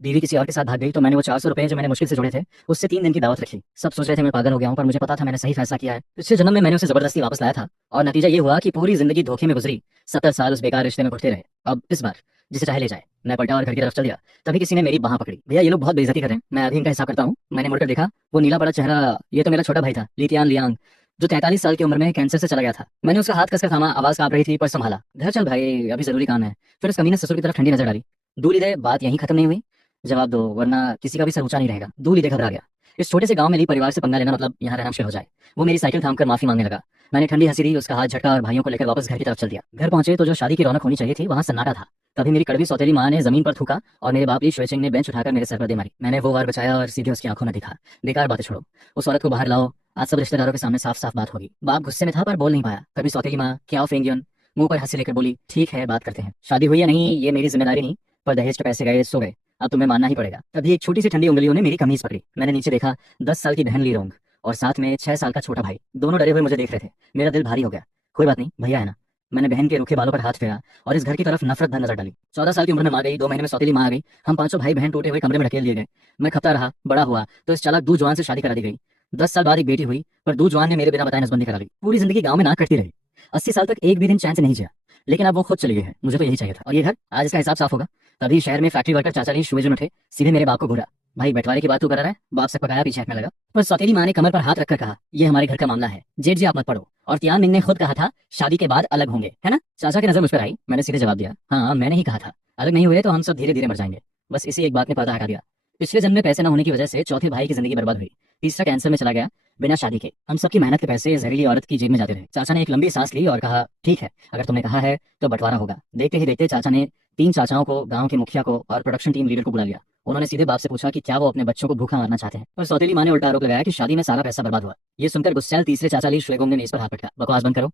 बीवी किसी और के साथ भाग गई तो मैंने वो 400 रुपए जो मैंने मुश्किल से जोड़े थे उससे 3 दिन की दावत रखी। सब सोच रहे थे मैं पागल हो गया हूँ, पर मुझे पता था मैंने सही फैसला किया है। पिछले जन्म में मैंने उसे जबरदस्ती वापस लाया था और नतीजा ये हुआ कि पूरी जिंदगी धोखे में गुजरी। 70 साल उस बेकार रिश्ते में घुटते रहे। अब इस बार जिसे चाहे ले जाए। मैं पलटा और घर की तरफ चल दिया। तभी किसी ने मेरी बाह पकड़ी। भैया ये लोग बहुत बेइज्जती कर रहे हैं, मैं अभी इनका हिसाब करता हूँ। मैंने मुड़कर देखा, वो नीला पड़ा चेहरा, ये तो मेरा छोटा भाई था, लितियान लियांग, जो 43 साल की उम्र में कैंसर से चला गया था। मैंने उसका हाथ कसकर थामा, आवाज कांप रही थी पर संभाला। घर चल भाई, अभी जरूरी काम है। फिर उस कमीने ससुर की तरफ ठंडी नजर डाली। दूली दे, बात यहीं खत्म नहीं हुई। जवाब दो वरना किसी का भी सर ऊंचा नहीं रहेगा। दूली दे घबरा गया। इस छोटे से गांव में ली परिवार से पंगा लेना मतलब यहाँ रहना मुश्किल हो जाए। वो मेरी साइकिल थामकर माफी मांगने लगा। मैंने ठंडी हंसी दी, उसका हाथ झटका और भाइयों को लेकर वापस घर की तरफ चल दिया। घर पहुंचे तो जो शादी की रौनक होनी चाहिए थी वहां सन्नाटा था। तभी मेरी कड़वी सौतेली माँ ने जमीन पर थूका और मेरे बाप ली श्वेचिंग ने बेंच उठाकर मेरे सर पर दे मारी। मैंने वो वार बचाया और सीधे उसकी आंखों में देखा। बेकार बातें छोड़ो, उस औरत को बाहर लाओ, आज सब रिश्तेदारों के सामने साफ साफ बात होगी। बाप गुस्से में था पर बोल नहीं पाया। तभी सौतेली माँ क्या फेंगियन मुंह पर हंसी लेकर बोली, ठीक है बात करते हैं। शादी हुई या नहीं ये मेरी जिम्मेदारी नहीं, पर दहेज के पैसे गए सो गए, अब तुम्हें मानना ही पड़ेगा। तभी एक छोटी सी ठंडी उंगलियों ने मेरी कमीज पकड़ी। मैंने नीचे देखा, 10 साल की बहन ली रोंग और साथ में 6 साल का छोटा भाई। दोनों डरे हुए मुझे देख रहे थे। मेरा दिल भारी हो गया। कोई बात नहीं, भैया है ना। मैंने बहन के रूखे बालों पर हाथ फेरा और इस घर की तरफ नफरत भर नजर डाली। 14 साल की उम्र में माँ गई, 2 महीने में सौतेली माँ आ गई। हम पांचों भाई बहन टूटे हुए कमरे में ढकेल दिए गए। मैं खपता रहा, बड़ा हुआ तो इस चालाक दूध जवान से शादी करा दी गई। 10 साल बाद एक बेटी हुई, पर दूध जवान ने मेरे बिना बताए नसबंदी करा ली। पूरी जिंदगी गांव में नाक कटती रही। 80 साल तक एक भी दिन चैन से नहीं जिया। लेकिन अब वो खुद चली गई है, मुझे तो यही चाहिए था। और ये घर, आज इसका हिसाब साफ होगा। तभी शहर में फैक्ट्री वर्कर चाचा ने शुएजुन उठे, सीधे मेरे बाप को घूरा। भाई बंटवारे की बात तू कर रहा है? बाप से पकाया पीछे हटने लगा। पर सौतेली माँ ने कमर पर हाथ रखकर कहा, ये हमारे घर का मामला है, जेठ जी आप मत पढ़ो। और तियान मिंग ने खुद कहा था शादी के बाद अलग होंगे, है ना? चाचा की नजर मुझ पर आई। मैंने सीधे जवाब दिया, हाँ मैंने ही कहा था, अलग नहीं हुए तो हम सब धीरे धीरे मर जाएंगे। बस इसी एक बात ने पर्दा हटा दिया। पिछले जन्म में पैसे न होने की वजह से चौथे भाई की जिंदगी बर्बाद हुई। तीसरा कैंसर में चला गया बिना शादी के। हम सबकी मेहनत के पैसे जहरीली औरत की जेब में जाते रहे। चाचा ने एक लंबी सांस ली और कहा, ठीक है अगर तुमने कहा है तो बंटवारा होगा। देखते ही देखते चाचा ने 3 चाचाओं को, गांव के मुखिया को और प्रोडक्शन टीम लीडर को बुला लिया। उन्होंने सीधे बाप से पूछा कि क्या वो अपने बच्चों को भूखा मारना चाहते हैं। और सौतेली माँ ने उल्टा आरोप लगाया कि शादी में सारा पैसा बर्बाद हुआ। ये सुनकर गुस्सैल तीसरे चाचा ली शुएगोंग ने मेज पर हाथ पटका। बकवास बंद करो।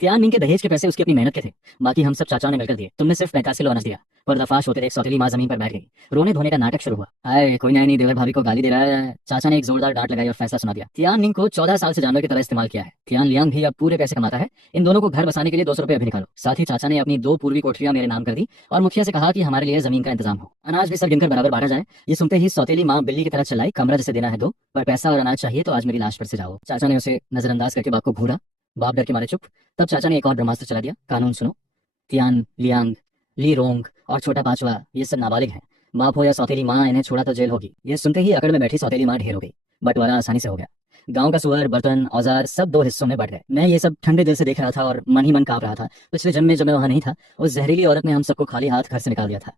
तियान मिंग के दहेज के पैसे उसकी अपनी मेहनत के थे, बाकी हम सब चाचाओं ने मिलकर दिए। तुमने सिर्फ 45 किलो अनाज दिया। पर्दाफाश होते देख सौतेली माँ जमीन पर बैठ गई। रोने धोने का नाटक शुरू हुआ। हाय कोई नया नहीं, देवर भाभी को गाली दे रहा है। चाचा ने एक जोरदार डांट लगाई और फैसला सुना दिया, तियान मिंग को 14 साल से जानवर की तरह इस्तेमाल किया है। तियान लियांग भी अब पूरे पैसे कमाता है। इन दोनों को घर बसाने के लिए 200 रुपये अभी निकालो। साथ ही चाचा ने अपनी 2 पूर्वी कोठरियां मेरे नाम कर दी और मुखिया से कहा कि हमारे लिए जमीन का इंतजाम हो, अनाज भी सब गिनकर बराबर बांटा जाए। ये सुनते ही सौतेली माँ बिल्ली की तरह चलाई, कमरा जिसे देना है दो, पर पैसा और अनाज चाहिए तो आज मेरी लाश पर से जाओ। चाचा ने उसे नजरअंदाज करके बाप को घूरा। बाप डर के मारे चुप। तब चाचा ने एक और ब्रह्मास्त्र चला दिया, कानून सुनो। तियान लियांग, ली रोंग और छोटा पांचवा ये सब नाबालिग हैं। बाप हो या सौतेली माँ, इन्हें छोड़ा तो जेल होगी। ये सुनते ही अकड़ में बैठी सौतेली माँ ढेर हो गई। बंटवारा आसानी से हो गया। गांव का सुअर, बर्तन, औजार सब 2 हिस्सों में बट गए। मैं ये सब ठंडे दिल से देख रहा था और मन ही मन कांप रहा था। पिछले जन्म में जब मैं वहां नहीं था, उस जहरीली औरत ने हम सबको खाली हाथ घर से निकाल दिया था।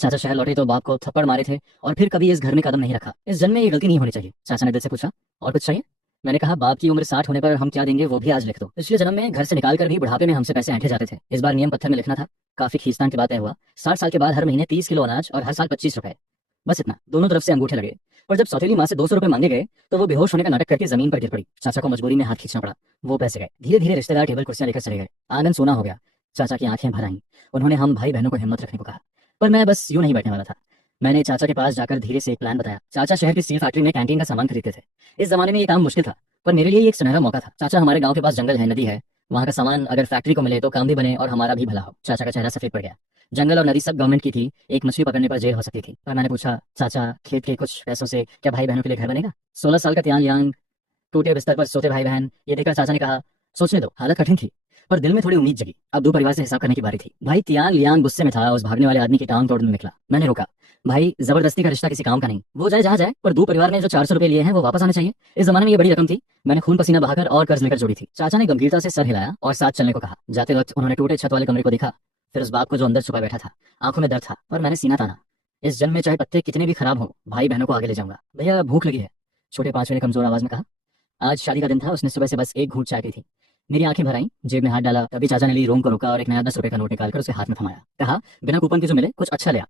चाचा शहर लौटे तो बाप को थप्पड़ मारे थे और फिर कभी इस घर में कदम नहीं रखा। इस जन्म में ये गलती नहीं होनी चाहिए। चाचा ने दिल से पूछा, और कुछ चाहिए? मैंने कहा, बाप की उम्र 60 होने पर हम क्या देंगे वो भी आज लिख दो। पिछले जन्म में घर से निकालकर भी बुढ़ापे में हमसे पैसे ऐंठे जाते थे। इस बार नियम पत्थर में लिखना था। काफी खींचतान के बाद तय हुआ, 60 साल के बाद हर महीने 30 किलो अनाज और हर साल 25 रुपए। बस इतना। दोनों तरफ से अंगूठे लगे। पर जब सौतेली माँ से 200 रुपए मांगे गए तो वो बेहोश होने का नाटक करके जमीन पर गिर पड़ी। चाचा को मजबूरी में हाथ खींचना पड़ा। वो पैसे गए। धीरे धीरे रिश्तेदार टेबल कुर्सियां लेकर चले गए। आंगन सोना हो गया। चाचा की आंखें भर आईं। उन्होंने हम भाई बहनों को हिम्मत रखने को कहा, पर मैं बस यूं नहीं बैठने वाला था। मैंने चाचा के पास जाकर धीरे से एक प्लान बताया। चाचा शहर की स्टील फैक्ट्री में कैंटीन का सामान खरीदते थे। इस जमाने में ये काम मुश्किल था, पर मेरे लिए ये एक सुनहरा मौका था। चाचा, हमारे गांव के पास जंगल है, नदी है, वहाँ का सामान अगर फैक्ट्री को मिले तो काम भी बने और हमारा भी भला हो। चाचा का चेहरा सफेद पड़ गया। जंगल और नदी सब गवर्नमेंट की थी, एक मछली पकड़ने पर जेल हो सकती थी। और मैंने पूछा, चाचा खेत के कुछ पैसों से क्या भाई बहनों के लिए घर बनेगा? 16 साल का तियान यांग, टूटे बिस्तर पर सोते भाई बहन, ये देखकर चाचा ने कहा, सोचने दो। हालत कठिन थी पर दिल में थोड़ी उम्मीद जगी। अब 2 परिवार से हिसाब करने की बारी थी। भाई तियान लियांग गुस्से में था। उस भागने वाले आदमी की टांग तोड़ने निकला। मैंने रोका, भाई जबरदस्ती का रिश्ता किसी काम का नहीं। वो जाए जहाँ जाए, पर 2 परिवार ने जो 400 रुपए लिए हैं वो वापस आने चाहिए। इस जमाने में ये बड़ी रकम थी। मैंने खून पसीना बहाकर और कर्ज लेकर जोड़ी थी। चाचा ने गंभीरता से सर हिलाया और साथ चलने को कहा। जाते वक्त उन्होंने टूटे छत वाले कमरे को देखा, फिर उस बाप को जो अंदर छुपा बैठा था। आंखों में दर्द था, पर मैंने सीना ताना। इस जन्म में चाहे पत्ते कितने भी खराब हो, भाई बहनों को आगे ले जाऊंगा। भैया भूख लगी है, छोटे पांचवे ने कमजोर आवाज में कहा। आज शादी का दिन था, उसने सुबह से बस एक घूंट चाय पी थी। मेरी आंखें भर आईं, जेब में हाथ डाला। तभी चाचा ने ली रोंग को रोका और एक नया 10 रुपए का नोट निकालकर उसके हाथ में थमाया। कहा, बिना कूपन के जो मिले कुछ अच्छा ले आ।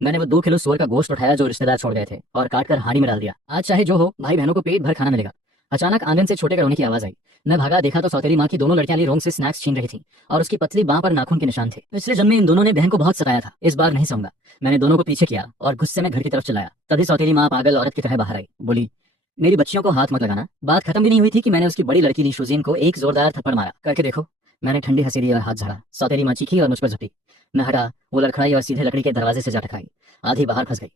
मैंने वो 2 किलो सुअर का गोश्त उठाया जो रिश्तेदार छोड़ गए थे और काट कर हांडी में डाल दिया। आज चाहे जो हो, भाई बहनों को पेट भर खाना मिलेगा। अचानक आंगन से छोटे के रोने की आवाज आई। मैं भागा, देखा तो सौतेली माँ की दोनों लड़कियां ली रोंग से स्नैक्स छीन रही थी और उसकी पतली बाह पर नाखून के निशान थे। पिछले जन्म में इन दोनों ने बहन को बहुत सताया था। इस बार नहीं सहूंगा। मैंने दोनों को पीछे किया और गुस्से में घर की तरफ चलाया। तभी सौतेली माँ पागल औरत की तरह बाहर आई। बोली, मेरी बच्चियों को हाथ मत लगाना। बात खत्म भी नहीं हुई थी कि मैंने उसकी बड़ी लड़की ली शुजीन को एक जोरदार थप्पड़ मारा। करके देखो। मैंने ठंडी हंसी दी और हाथ झाड़ा। सौतेली माँ चीखी और मुझ पर झपटी। मैं हटा, वो लड़खड़ाई और सीधे लकड़ी के दरवाजे से जा टकराई। आधी बाहर फंस गई।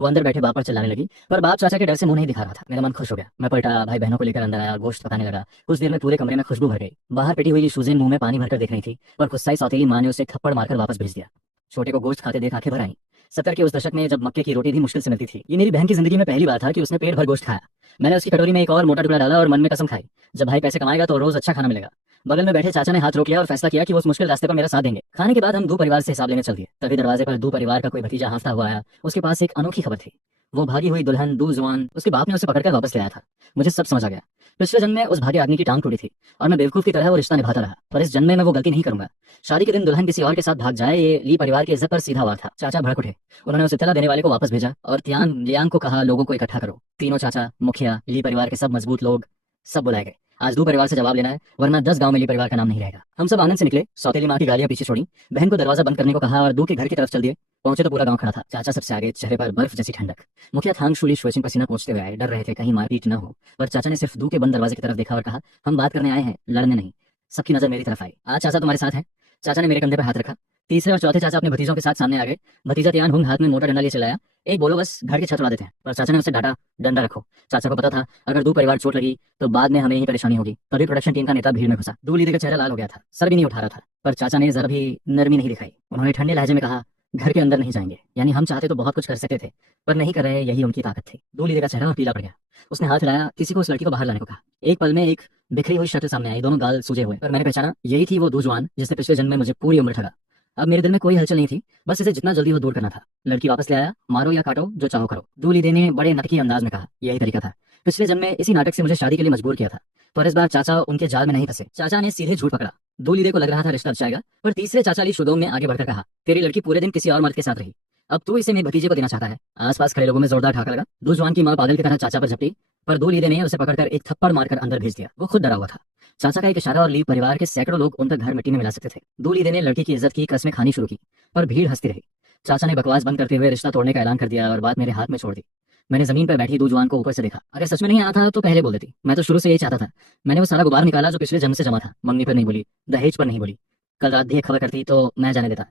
वो अंदर बैठे बाप पर चिल्लाने लगी, पर बाप चाचा के डर से मुंह नहीं दिखा रहा था। मेरा मन खुश हो गया। मैं पलटा, भाई बहनों को लेकर अंदर आया, गोश्त पकाने लगा। कुछ देर में पूरे कमरे में खुशबू भर गई। बाहर पिटी हुई सुजैन मुंह में पानी भरकर देख रही थी, पर गुस्साई सौतेली माँ ने उसे थप्पड़ मारकर वापस भेज दिया। छोटे को गोश्त खाते देख आंखें भर आई। 70 के उस दशक में जब मक्के की रोटी भी मुश्किल से मिलती थी, ये मेरी बहन की जिंदगी में पहली बार था कि उसने पेट भर गोश्त खाया। मैंने उसकी कटोरी में एक और मोटा टुकड़ा डाला और मन में कसम खाई, जब भाई पैसे कमाएगा तो रोज अच्छा खाना मिलेगा। बगल में बैठे चाचा ने हाथ रोक लिया और फैसला किया कि वो उस मुश्किल रास्ते पर मेरा साथ देंगे। खाने के बाद हम दो परिवार से हिसाब लेने चल दिए। तभी दरवाजे पर दो परिवार का कोई भतीजा हाँफता हुआ आया। उसके पास एक अनोखी खबर थी। वो भागी हुई दुल्हन दू जवान उसके बाप ने उसे पकड़कर वापस ले आया था। मुझे सब समझ आ गया। पिछले जन्म में उस भागे आदमी की टांग टूटी थी और मैं बेवकूफ की तरह वो रिश्ता निभाता रहा, पर इस जन्म में मैं वो गलती नहीं करूंगा। शादी के दिन दुल्हन किसी और के साथ भाग जाए, ये ली परिवार की इज्जत पर सीधा वार था। चाचा भड़क उठे। उन्होंने उसे इत्तला देने वाले को वापस भेजा और तियान लियांग को कहा, लोगों को इकट्ठा करो। तीनों चाचा, मुखिया, ली परिवार के सब मजबूत लोग सब बुलाए गए। आज दो परिवार से जवाब लेना है, वरना 10 गांव में ली परिवार का नाम नहीं रहेगा। हम सब आनंद से निकले। सौतेली माँ की गालियां पीछे छोड़ी, बहन को दरवाजा बंद करने को कहा और दो के घर की तरफ चल दिए। पहुंचे तो पूरा गांव खड़ा था। चाचा सबसे आगे, चेहरे पर बर्फ जैसी ठंडक। मुखिया थांग शूली श्वेचिंग पसीना पहुंचते हुए आए, डर रहे थे कहीं मारपीट न हो। पर चाचा ने सिर्फ दो के बंद दरवाजे की तरफ देखा और कहा, हम बात करने आए हैं, लड़ने नहीं। सबकी नजर मेरी तरफ आई। आज चाचा तुम्हारे साथ है। चाचा ने मेरे कंधे पर हाथ रखा। तीसरे और चौथे चाचा अपने भतीजों के साथ सामने आ गए। भतीजा तियान हुंग हाथ में मोटा डंडा लिए चलाया, एक बोलो बस घर की छत उड़ा देते हैं। पर चाचा ने उसे डांटा, डंडा रखो। चाचा को पता था अगर दो परिवार चोट लगी तो बाद में हमें ही परेशानी होगी। तभी प्रोडक्शन टीम का नेता भीड़ में घुसा। दूर लीडर का चेहरा लाल हो गया था, सर भी नहीं उठा रहा था। पर चाचा ने जरा भी नरमी नहीं दिखाई। उन्होंने ठंडे लहजे में कहा, घर के अंदर नहीं जाएंगे। यानी हम चाहते तो बहुत कुछ कर सकते थे, पर नहीं कर रहे, यही उनकी ताकत थी। दो लीडर का चेहरा और पीला पड़ गया। उसने हाथ हिलाया, किसी को उस लड़की को बाहर लाने को कहा। एक पल में एक बिखरी हुई शक्ल सामने आई, दोनों गाल सूजे हुए। पर मैंने पहचाना, यही थी वो दो जवान जिसने पिछले जन्म में मुझे पूरी उम्र ठगा। अब मेरे दिल में कोई हलचल नहीं थी, बस इसे जितना जल्दी हो दूर करना था। लड़की वापस ले आया, मारो या काटो जो चाहो करो। दूलीदे ने बड़े नटकी अंदाज में कहा, यही तरीका था। पिछले जन्म में इसी नाटक से मुझे शादी के लिए मजबूर किया था, पर इस बार चाचा उनके जाल में नहीं फंसे। चाचा ने सीधे झूठ पकड़ा। दूलीदे को लग रहा था रिश्ता रचाएगा, पर तीसरे चाचा ली शुदोंग ने आगे बढ़कर कहा, तेरी लड़की पूरे दिन किसी और मर्द के साथ रही, अब तू इसे मेरे भतीजे को देना चाहता है। आसपास खड़े लोगों में जोरदार ठाका लगा। दो जवान की मां पागल की तरह चाचा पर झपटी, पर दो लीडे ने उसे पकड़कर एक थप्पड़ मारकर अंदर भेज दिया। वो खुद डरा हुआ था। चाचा का एक इशारा और ली परिवार के सैकड़ों लोग उनका घर मिट्टी में मिला सकते थे। दो लीडे ने लड़की की इज्जत की कस्में खानी शुरू की, पर भीड़ हंसती रही। चाचा ने बकवास बंद करते हुए रिश्ता तोड़ने का ऐलान कर दिया और बात मेरे हाथ में छोड़ दी। मैंने जमीन पर बैठी दो जवान को ऊपर से देखा। अगर सच में नहीं आना था तो पहले बोल देती, मैं तो शुरू से यही चाहता था। मैंने वो सारा गुबार निकाला जो पिछले जन्म से जमा था। मम्मी पर नहीं बोली, दहेज पर नहीं बोली, कल रात भी एक खबर करती तो मैं जाने देता,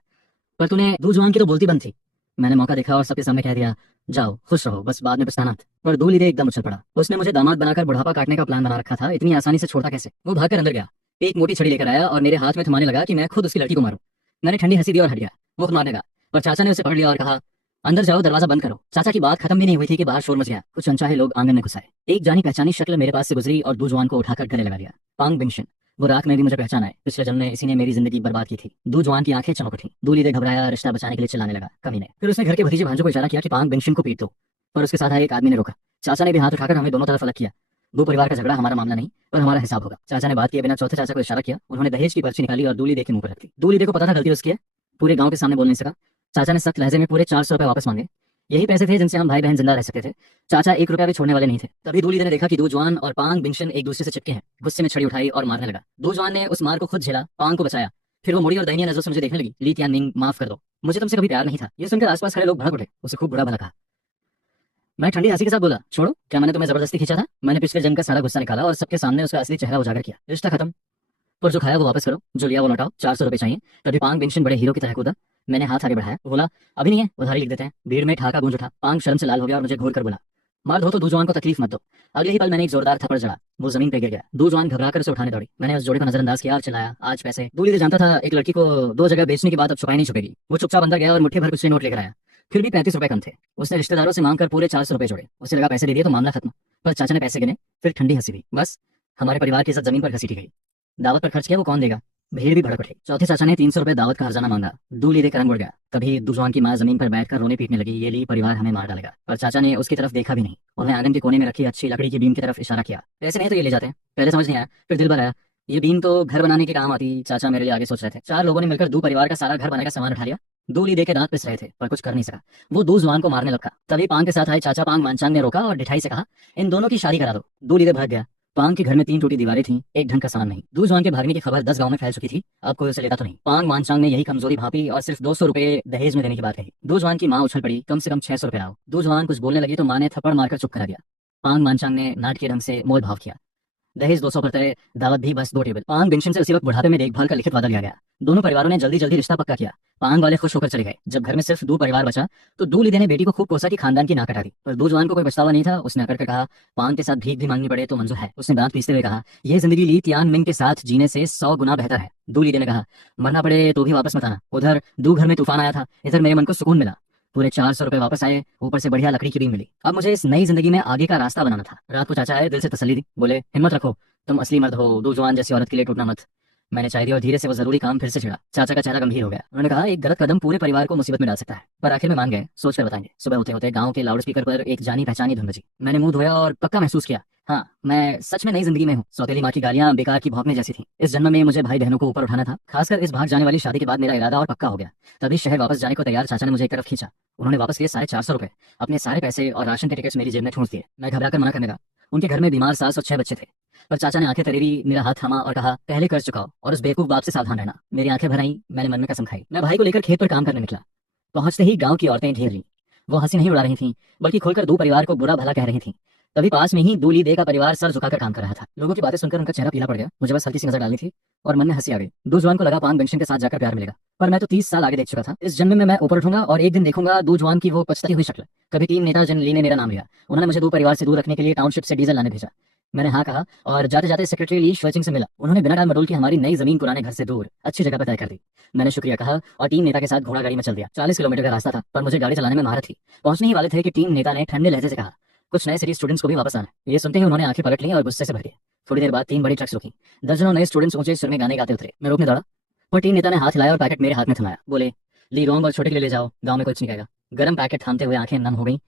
पर तूने दो जवान की तो बोलती बंद थी। मैंने मौका देखा और सबके सामने कह दिया, जाओ खुश रहो, बस बाद में पछताना। पर दो लीडे एकदम उछल पड़ा। उसने मुझे दामाद बनाकर बुढ़ापा काटने का प्लान बना रखा था, इतनी आसानी से छोड़ता कैसे। वो भागकर अंदर गया, एक मोटी छड़ी लेकर आया और मेरे हाथ में थमाने लगा कि मैं खुद उसकी लड़की को मारूं। मैंने ठंडी हंसी दी और हट गया। वो खुद मारने लगा, पर चाचा ने उसे पकड़ लिया और कहा, अंदर जाओ, दरवाजा बंद करो। चाचा की बात खत्म भी नहीं हुई थी कि बाहर शोर मच गया। कुछ अनचाहे लोग आंगन में घुस आए। एक जानी पहचानी शक्ल मेरे पास से गुजरी और दो जवान को उठाकर गले लगा लिया। पांग बिंगशन। वो रात में भी मुझे पहचाना है। पिछले जन्म में इसी ने मेरी जिंदगी बर्बाद की थी। दो जवान की आंखें चमक उठी। दो लीडे घबराया, रिश्ता बचाने के लिए चिल्लाने लगा, कमीने। फिर उसने घर के भतीजे भांजों को इशारा किया कि पांग बिंगशन को पीट दो, पर उसके साथ आए एक आदमी ने रोका। चाचा ने भी हाथ उठाकर हमें दोनों तरफ अलग किया। दो परिवार का झगड़ा हमारा मामला नहीं, पर हमारा हिसाब होगा। चाचा ने बात किए बिना चौथे चाचा को इशारा किया। उन्होंने दहेज की पर्ची निकाली और दूली दे के मुंह पर रख दी। दूली दे को पता था गलती उसकी है, पूरे गांव के सामने बोल नहीं सका। चाचा ने सख्त लहजे में पूरे 400 रुपए वापस मांगे। यही पैसे थे जिनसे हम भाई बहन जिंदा रह सकते थे। चाचा 1 रुपया भी छोड़ने वाले नहीं थे। तभी दूली ने देखा कि दो जवान और पांग बिंगशन एक दूसरे से चिपके हैं। गुस्से में छड़ी उठाई और मारने लगा। दो जवान ने उस मार को खुद झेला, पांग को बचाया। फिर वो मुड़ी और दयनीय नजरों से मुझे देखने लगी। ली तियानमिंग, माफ कर दो, मुझे तुमसे कभी प्यार नहीं था। ये सुनकर आसपास खड़े लोग भड़क उठे। उसे खूब बुरा भला कहा। मैं ठंडी हंसी के साथ बोला, छोड़ो, क्या मैंने तुम्हें जबरदस्ती खींचा था? मैंने पिछले जन्म का सारा गुस्सा निकाला और सबके सामने उसका असली चेहरा उजागर किया। रिश्ता खत्म, पर जो खाया वो वापस करो, जो लिया वो लौटाओ। 400 रुपए चाहिए। तभी पांग बिंगशन बड़े हीरो की तरह कूदा। मैंने हाथ आगे बढ़ाया, वो बोला, अभी नहीं है, उधारी लिख देते हैं। भीड़ में ठाका गूंज उठा। पांग शर्म से लाल हो गया और मुझे घूर कर बोला, मार दो तो दो जवान को तकलीफ मत दो। अगले ही पल मैंने एक जोरदार थप्पड़ जड़ा। वो जमीन पे गिर गया। दो जवान घबरा कर उसे उठाने दौड़ी। मैंने उस जोड़े को नजरअंदाज किया और चिल्लाया, आज पैसे। दूली से जानता था एक लड़की को 2 जगह बेचने की बात अब छुपाई नहीं छुपेगी। वो चुपचाप अंदर गया और मुट्ठी भर कुछ नोट लेकर आया। फिर भी 35 रुपए कम थे। उसने रिश्तेदारों से मांगकर पूरे 400 रुपए जोड़े। उसे लगा पैसे दे दिए तो मामला खत्म, पर चाचा ने पैसे गिने, फिर ठंडी हंसी दी। बस हमारे परिवार की इज्जत जमीन पर घसीटी गई। दावत पर खर्च किया वो कौन देगा? भीड़ भी भड़क उठी। चौथे चाचा ने 300 रुपए दावत का हर्जाना मांगा। दूली देकर रंग उड़ गया। तभी दुजवान की मां जमीन पर बैठकर रोने पीटने लगी, ये ली परिवार हमें मार डालेगा। पर चाचा ने उसकी तरफ देखा भी नहीं। उन्होंने आंगन के कोने में रखी अच्छी लकड़ी की बीम की तरफ इशारा किया। ऐसे नहीं तो ये ले जाते हैं। पहले समझ नहीं आया, फिर दिल भर आया। ये बीम तो घर बनाने के काम आती। चाचा मेरे लिए आगे सोच रहे थे। 4 लोगों ने मिलकर दो परिवार का सारा घर बनाने का सामान उठा लिया। दूली दे के दांत पिस रहे थे, पर कुछ कर नहीं सका। वो दो जवान को मारने लगा। तभी पांग के साथ आए चाचा पांग मानचांग ने रोका और ढिठाई से कहा, इन दोनों की शादी करा दो। दूली दे भाग गया। पांग के घर में 3 टूटी दीवारें थीं, एक ढंग का सामान नहीं। दो जवान के भागने की खबर 10 गांव में फैल चुकी थी। अब कोई उसे लेता तो नहीं। पांग मानचांग ने यही कमजोरी भापी और सिर्फ 200 रुपए दहेज में देने की बात कही। दो जवान की मां उछल पड़ी, कम से कम 600 रुपए आओ। दो जवान कुछ बोलने लगी तो मां ने थप्पड़ मारकर चुप करा दिया। पांग मानचांग ने नाटकीय ढंग से मोल भाव किया, दहेज 200 पर तय, दावत भी बस 2 टेबल। पांग पेंशन से उसी वक्त बुढ़ापे में देखभाल का लिखित वादा लिया गया। दोनों परिवारों ने जल्दी जल्दी रिश्ता पक्का किया। पांग वाले खुश होकर चले गए। जब घर में सिर्फ दो परिवार बचा तो दूल्हे ने बेटी को खूब कोसा कि खानदान की नाक कटा दी। पर दो जवान को कोई पछतावा नहीं था। उसने आकर के कहा, पांग के साथ भीख भी मांगनी पड़े तो मंजूर है। उसने दांत पीसते हुए कहा, यह जिंदगी ली तियान मिंग के साथ जीने से 100 गुना बेहतर है। दूल्हे ने कहा, मरना पड़े तो भी वापस मत आना। उधर दू घर में तूफान आया था, इधर मेरे मन को सुकून मिला। पूरे 400 रुपए वापस आए, ऊपर से बढ़िया लकड़ी की बीम मिली। अब मुझे इस नई जिंदगी में आगे का रास्ता बनाना था। रात को चाचा आए, दिल से तसल्ली दी। बोले, हिम्मत रखो, तुम असली मर्द हो, दो जवान जैसी औरत के लिए टूटना मत। मैंने चाय दी और धीरे से वो जरूरी काम फिर से छिड़ा। चाचा का चेहरा गंभीर हो गया। उन्होंने कहा, एक गलत कदम पूरे परिवार को मुसीबत में डाल सकता है। पर आखिर में मान गए, सोच कर बताएंगे। सुबह होते होते गांव के लाउड स्पीकर पर एक जानी पहचानी धुन बजी। मैंने मुंह धोया और पक्का महसूस किया, हाँ, मैं सच में नई जिंदगी में हूँ। सौतेली माँ की गालियां बेकार की भौंकने जैसी थी। इस जन्म में मुझे भाई बहनों को ऊपर उठाना था। खासकर इस भाग जाने वाली शादी के बाद मेरा इरादा और पक्का हो गया। तभी शहर वापस जाने को तैयार चाचा ने मुझे एक तरफ खींचा। उन्होंने वापस लिए 450 रुपए। अपने सारे पैसे और राशन के टिकट्स मेरी जेब में ठूंस दिए। मैं घबराकर मना करने लगा। उनके घर में बीमार सास और 6 बच्चे थे। पर चाचा ने आंखें तरेरी मेरा हाथ थामा और कहा, पहले कर्ज चुकाओ और उस बेवकूफ बाप से सावधान रहना। मेरी आंखें भर आईं। मैंने मन में कसम खाई। मैं भाई को लेकर खेत पर काम करने निकला। पहुंचते ही गांव की औरतें घेर लीं। वो हंसी नहीं उड़ा रही थीं, बल्कि खुलकर दो परिवार को बुरा भला कह रही थीं। तभी पास में ही दूली दे का परिवार सर झुकाकर काम कर रहा था। लोगों की बातें सुनकर उनका चेहरा पीला पड़ गया। मुझे बस हल्की सी नजर डालनी थी और मन में हंसी आ गई। दो जवान को लगा पान पेंशन के साथ जाकर प्यार मिलेगा। पर मैं तो 30 साल आगे देख चुका था। इस जन्म में मैं ऊपर उठूंगा और एक दिन देखूंगा दो जवान की वो पछताती हुई शक्ल। कभी 3 नेता जनरली ने मेरा नाम लिया। उन्होंने मुझे दो परिवार से दूर रखने के लिए टाउनशिप से डीजल लाने भेजा। मैंने हाँ कहा और जाते जाते सेक्रेटरी ली श्वेचिंग से मिला। उन्होंने बिना डाल मडोल की हमारी नई जमीन पुराने घर से दूर अच्छी जगह पर तय कर दी। मैंने शुक्रिया कहा और टीम नेता के साथ घोड़ा गाड़ी में चल दिया। 40 किलोमीटर का रास्ता था, पर मुझे गाड़ी चलाने में महारत थी। पहुंचने ही वाले थे कि टीम नेता ने ठंडे लहजे से कहा, कुछ नए सिटी स्टूडेंट्स को भी वापस आना है। ये सुनते ही उन्होंने आंखें पलट ली और गुस्से से भर गए। थोड़ी देर बाद 3 बड़ी ट्रक्स रुकी। दर्जनों नए स्टूडेंट्स ऊंचे सुर में गाने गाते उतरे। मैं रोकने दौड़ा, पर टीम नेता ने हाथ हिलाया और पैकेट मेरे हाथ में थमाया। बोले, ली रोंग और छोटे के लिए ले जाओ, गांव में कुछ नहीं कहेगा। गर्म पैकेट थामते हुए आंखें नम हो गई।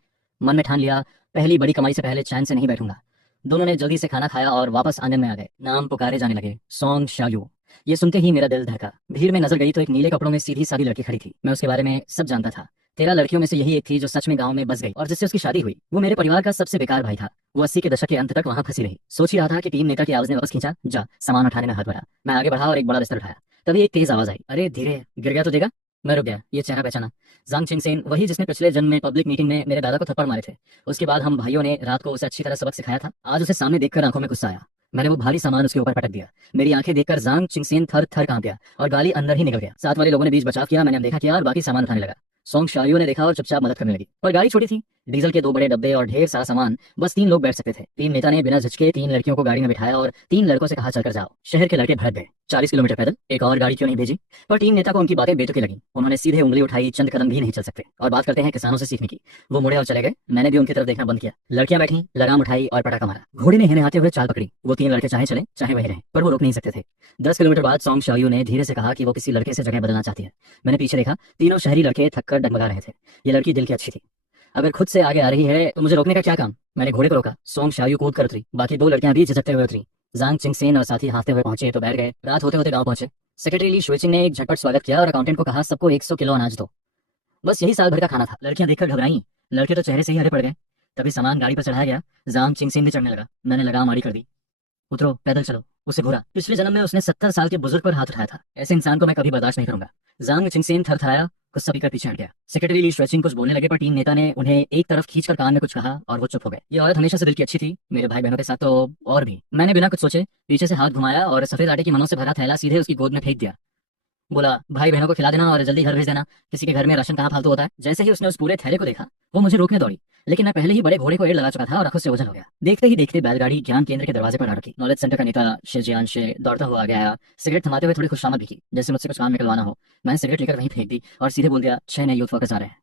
मन में ठान लिया, पहली बड़ी कमाई से पहले चैन से नहीं बैठूंगा। दोनों ने जल्दी से खाना खाया और वापस आंगन में आ गए। नाम पुकारे जाने लगे, सोंग शायू। ये सुनते ही मेरा दिल धड़का। भीड़ में नजर गई तो एक नीले कपड़ों में सीधी सादी लड़की खड़ी थी। मैं उसके बारे में सब जानता था। 13 लड़कियों में से यही एक थी जो सच में गांव में बस गई और जिससे उसकी शादी हुई। वो मेरे परिवार का सबसे बेकार भाई था। वो 80 के दशक के अंत तक वहां फंसी रही। सोच ही रहा था कि टीम नेता की आवाज ने वापस खींचा, जा सामान उठाने में हाथ बढ़ा। मैं आगे बढ़ा और एक बड़ा बिस्तर उठाया। तभी एक तेज आवाज आई, अरे धीरे, गिर गया तो देगा। मैं रुक गया। ये चेहरा पहचाना, जांग चिंगसेन, वही जिसने पिछले जन्म में पब्लिक मीटिंग में मेरे दादा को थप्पड़ मारे थे। उसके बाद हम भाइयों ने रात को उसे अच्छी तरह सबक सिखाया था। आज उसे सामने देखकर आंखों में गुस्सा आया। मैंने वो भारी सामान उसके ऊपर पटक दिया। मेरी आंखें देखकर जांग चिंगसेन थर थर कांप गया और गाली अंदर ही निकल गया। साथ वाले लोगों ने बीच बचाव किया। मैंने देखा किया और बाकी सामान उठाने लगा। सोंग शाइयो ने देखा और चुपचाप मदद करने लगी। पर गाड़ी छोटी थी, डीजल के 2 बड़े डब्बे और ढेर सारा सामान, बस 3 लोग बैठ सकते थे। टीम नेता ने बिना झिझके 3 लड़कियों को गाड़ी में बिठाया और 3 लड़कों से कहा, चलकर जाओ। शहर के लड़के भड़क गए। 40 किलोमीटर पैदल, एक और गाड़ी क्यों नहीं भेजी? पर टीम नेता को उनकी बातें बेतुकी लगी। उन्होंने सीधे उंगली उठाई, चंद कदम भी नहीं चल सकते। और बात करते हैं किसानों से सीखने की। वो मुड़े और चले गए। मैंने भी उनकी तरफ देखना बंद किया। लड़कियां बैठी, लगाम उठाई और पटाखा मारा। घोड़े ने हिनहाते हुए चाल पकड़ी। वो 3 लड़के चाहे चले चाहे वही रहे, पर वो रोक नहीं सकते थे। 10 किलोमीटर बाद सोंग शायू ने धीरे से कहा कि वो किसी लड़के से जगह बदलना चाहती है। मैंने पीछे देखा, तीनों शहरी लड़के थककर डगमगा रहे थे। ये लड़की दिल की अच्छी थी। अगर खुद से आगे आ रही है तो मुझे रोकने का क्या काम? मैंने घोड़े को रोका। सोंग शायू कूद कर उतरी। बाकी 2 लड़कियां भी झिझकते हुए उतरी। जांग चिंगसेन और साथी हांफते हुए पहुंचे तो बैठ गए। रात होते होते गांव पहुंचे। सेक्रेटरी ली शुइचिंग ने एक झटपट स्वागत किया और अकाउंटेंट को कहा, सबको 100 किलो अनाज दो। बस यही साल भर का खाना था। लड़कियां देखकर घबराई, लड़के तो चेहरे से ही हरे पड़ गए। तभी सामान गाड़ी पर चढ़ाया गया। जांग चिंगसेन भी चढ़ने लगा। मैंने लगाम आड़ी कर दी। उतरो, पैदल चलो। उसे घूरा। पिछले जन्म में उसने 70 साल के बुजुर्ग पर हाथ उठाया था। ऐसे इंसान को मैं कभी बर्दाश्त नहीं करूंगा। जांग चिंगसेन थरथराया, गुस्सा पीकर पीछे हट गया। सेक्रेटरी ली शुइचिंग कुछ बोलने लगे, पर टीम नेता ने उन्हें एक तरफ खींचकर कान में कुछ कहा और वो चुप हो गए। ये औरत हमेशा से दिल की अच्छी थी, मेरे भाई बहनों के साथ तो और भी। मैंने बिना कुछ सोचे पीछे से हाथ घुमाया और सफेद आटे की मनों से भरा थैला सीधे उसकी गोद में फेंक दिया। बोला, भाई बहनों को खिला देना और जल्दी घर भेज देना। किसी के घर में राशन कहाँ फालतू होता है। जैसे ही उसने उस पूरे थैले को देखा, वो मुझे रोकने दौड़ी, लेकिन मैं पहले ही बड़े घोड़े को एड़ लगा चुका था और आंखों से ओझल हो गया। देखते ही देखते बैलगाड़ी ज्ञान केंद्र के दरवाजे पर आ रुकी। नॉलेज सेंटर का नेता शिजियान शे दौड़ता हुआ आ गया। सिगरेट थमाते हुए थोड़ी खुशामद भी की, जैसे मुझसे कुछ काम निकलवाना हो। मैंने सिगरेट लेकर वहीं फेंक दी और सीधे बोल दिया, 6 नए यूथ वर्कर्स आ रहे हैं।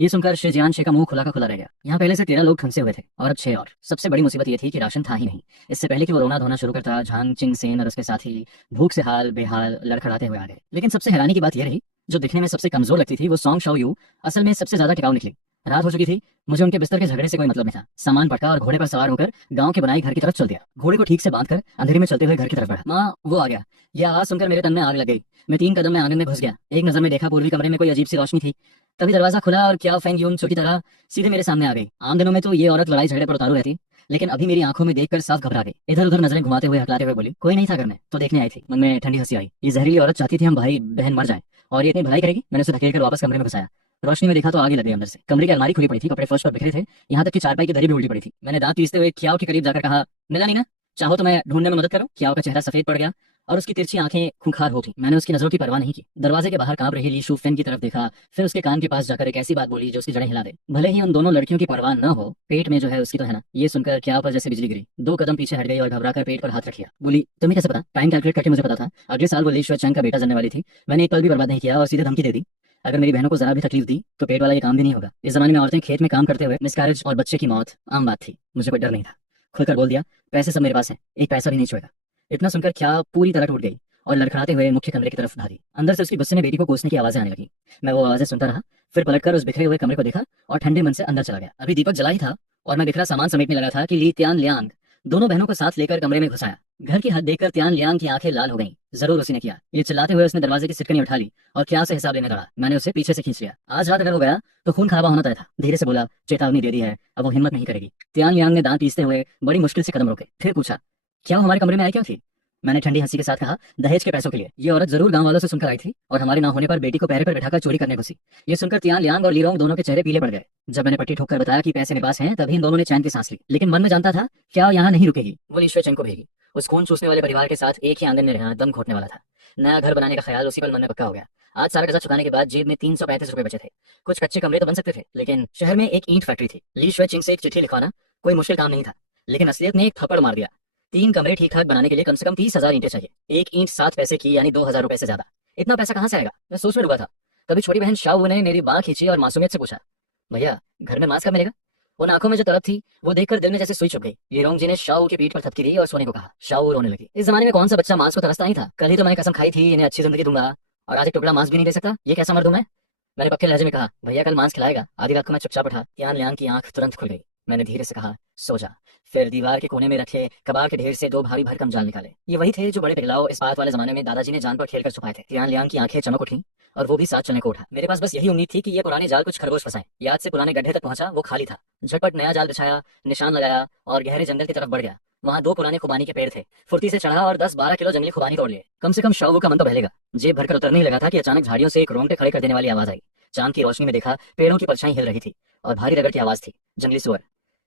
ये सुनकर शिजियान शे का मुंह खुला का खुला रह गया। यहाँ पहले से 13 लोग फंसे हुए थे और अब 6 और। सबसे बड़ी मुसीबत ये थी कि राशन था ही नहीं। इससे पहले कि वो रोना धोना शुरू करता, झांग चिंगसेन और उसके साथी भूख से हाल बेहाल लड़खड़ाते हुए आ गए। लेकिन सबसे हैरानी की बात यह रही, जो दिखने में सबसे कमजोर लगती थी वो सोंग शाओयू असल में सबसे ज्यादा टिकाऊ निकली। रात हो चुकी थी। मुझे उनके बिस्तर के झगड़े से कोई मतलब नहीं था। सामान पटका और घोड़े पर सवार होकर गांव के बनाई घर की तरफ चल दिया। घोड़े को ठीक से बांधकर अंधेरे में चलते हुए घर की तरफ बढ़ा। माँ, वो आ गया। यह आवाज सुनकर मेरे तन में आग लग गई। मैं 3 कदम में आंगन में घुस गया। एक नजर में देखा, पूर्वी कमरे में कोई अजीब सी रोशनी थी। तभी दरवाजा खुला और क्या फेंग यून छोटी तरह सीधे मेरे सामने आ गई। आम दिनों में तो ये औरत लड़ाई झगड़े पर उतारू रहती, लेकिन अभी मेरी आंखों में देखकर साफ घबरा गई। इधर उधर नजरें घुमाते हुए हकलाते हुए बोली, कोई नहीं था घर में तो देखने आई थी। मन में ठंडी हंसी आई। ये जहरीली औरत चाहती थी हम भाई बहन मर जाए और ये इतनी भलाई करेगी। मैंने उसे धकेलकर वापस कमरे में घुसाया। रोशनी में देखा तो आगे लग गई अंदर से। कमरे की अलमारी खुली पड़ी थी, कपड़े फर्श पर बिखरे थे, यहाँ तक कि चारपाई की दरी भी उल्टी पड़ी थी। मैंने दांत पीसते हुए ख्याओं के करीब जाकर कहा, मिला नहीं ना? चाहो तो मैं ढूंढने में मदद करूं? क्या का चेहरा सफेद पड़ गया और उसकी तिरछी आंखें खूंखार हो थी। मैंने उसकी नजरों की परवाह नहीं की। दरवाजे के बाहर कांप रही ली शू फेन की तरफ देखा, फिर उसके कान के पास जाकर एक ऐसी बात बोली जो उसकी जड़ें हिला दे। भले ही उन दोनों लड़कियों की परवाह न हो, पेट में जो है उसकी तो है ना। ये सुनकर क्या पर जैसे बिजली गिरी, 2 कदम पीछे हट गई और घबराकर पेट पर हाथ रख लिया। बोली, तुम्हें कैसे पता? टाइम कैलकुलेट करके मुझे पता था, अगले साल वो ली शुए चंग का बेटा जनने वाली थी। मैंने एक पल भी बर्बाद नहीं किया और सीधे धमकी दे दी, अगर मेरी बहनों को जरा भी तकलीफ दी तो पेट वाला ये काम भी नहीं होगा। इस जमाने में औरतें खेत में काम करते हुए मिसकैरेज और बच्चे की मौत आम बात थी। मुझे कोई डर नहीं था। खुलकर बोल दिया, पैसे सब मेरे पास हैं, एक पैसा भी नहीं छुएगा। इतना सुनकर क्या पूरी तरह टूट गई और लड़खड़ाते हुए मुख्य कमरे की तरफ भागी। अंदर से उसकी गुस्से में बेटी को कोसने की आवाजें आने लगी। मैं वो आवाजें सुनता रहा, फिर पलटकर उस बिखरे हुए कमरे को देखा और ठंडे मन से अंदर चला गया। अभी दीपक जला ही था और मैं बिखरा सामान समेटने लगा था कि ली त्यान लियांग दोनों बहनों को साथ लेकर कमरे में घुसाया। घर की हद देखकर त्यान लियांग की आंखें लाल हो गईं। जरूर उसी ने किया। ये चिल्लाते हुए उसने दरवाजे की सिटकनी उठा ली और क्या से हिसाब लेने लगा। मैंने उसे पीछे से खींच लिया। आज रात अगर वो गया तो खून खराबा होना तय था। धीरे से बोला, चेतावनी दे दी है, अब वो हिम्मत नहीं करेगी। त्यान लियांग ने दांत पीसते हुए बड़ी मुश्किल से कदम रोके, फिर पूछा, क्या वो हमारे कमरे में आई क्यों थी? मैंने ठंडी हंसी के साथ कहा, दहेज के पैसों के लिए। ये औरत जरूर गांव वालों से सुनकर आई थी और हमारे ना होने पर बेटी को पैर पर बैठाकर चोरी करने घुसी। ये सुनकर तियान लियांग और लीरोंग दोनों के चेहरे पीले पड़ गए। जब मैंने पट्टी ठोककर बताया कि पैसे मेरे पास हैं, तभी इन दोनों ने चैन की सांस ली। लेकिन मन में जानता था, क्या यहाँ नहीं रुकेगी, वो ईश्वर चंद को भेगी। उस खून चूसने वाले परिवार के साथ एक ही आंगन में रहना दम घोटने वाला था। नया घर बनाने का ख्याल उसी पल मन में पक्का हो गया। आज सारा कर्जा चुकाने के बाद जेब में 335 रुपए बचे थे। कुछ कच्चे कमरे तो बन सकते थे, लेकिन शहर में एक ईंट फैक्ट्री थी। ली शुए चिंग से एक चिट्ठी लिखवाना कोई मुश्किल काम नहीं था, लेकिन असलियत ने एक थप्पड़ मार दिया। 3 कमरे ठीक ठाक बनाने के लिए कम से कम 30,000 ईंटें चाहिए। एक ईंट 7 पैसे की, यानी 2,000 रुपए से ज्यादा। इतना पैसा कहाँ से आएगा? मैं सोच में डूबा था। तभी छोटी बहन शाओ ने मेरी बांह खींची और मासूमियत से पूछा, भैया घर में मांस कब मिलेगा? उन आंखों में जो तड़प थी वो देखकर दिल में जैसे सुई चुभ गई। ये रोंग जी ने शाओ की पीठ पर थपकी दी और सोने को कहा। शाओ रोने लगी। इस जमाने में कौन सा बच्चा मांस को तरसता नहीं था? कल ही तो मैंने कसम खाई थी इन्हें अच्छी जिंदगी दूंगा, और आज एक टुकड़ा मांस भी नहीं दे सकता। ये कैसा मर्द हूं मैं? मैंने पक्के लहजे में कहा, भैया कल मांस खिलाएगा। आधी रात को मैं चुपचाप उठा। त्यान लियांग की आंख तुरंत खुल गई। मैंने धीरे से कहा, सो जा। फिर दीवार के कोने में रखे कबाब के ढेर से 2 भारी भरकम जाल निकाले। ये वही थे जो बड़े पिघलाओ इस बात वाले जमाने में दादाजी ने जान पर खेलकर छुपाए थे। त्यान लियांग की आंखें चमक उठी और वो भी साथ चलने को उठा। मेरे पास बस यही उम्मीद थी कि ये पुराने जाल कुछ खरगोश फंसाएं। याद से पुराने गड्ढे तक पहुंचा, वो खाली था। झटपट नया जाल बिछाया, निशान लगाया और गहरे जंगल की तरफ बढ़ गया। वहां 2 पुराने खुबानी के पेड़ थे। फुर्ती से चढ़ा और 10-12 किलो जंगली खुबानी तोड़ लिए। कम से कम शाओ का मन तो बहलेगा। जेब भरकर उतरने ही लगा था कि अचानक झाड़ियों से एक रोंगटे खड़े कर देने वाली आवाज आई। चांद की रोशनी में देखा, पेड़ों की परछाई हिल रही थी और भारी रगड़ की आवाज थी। जंगली सुअर।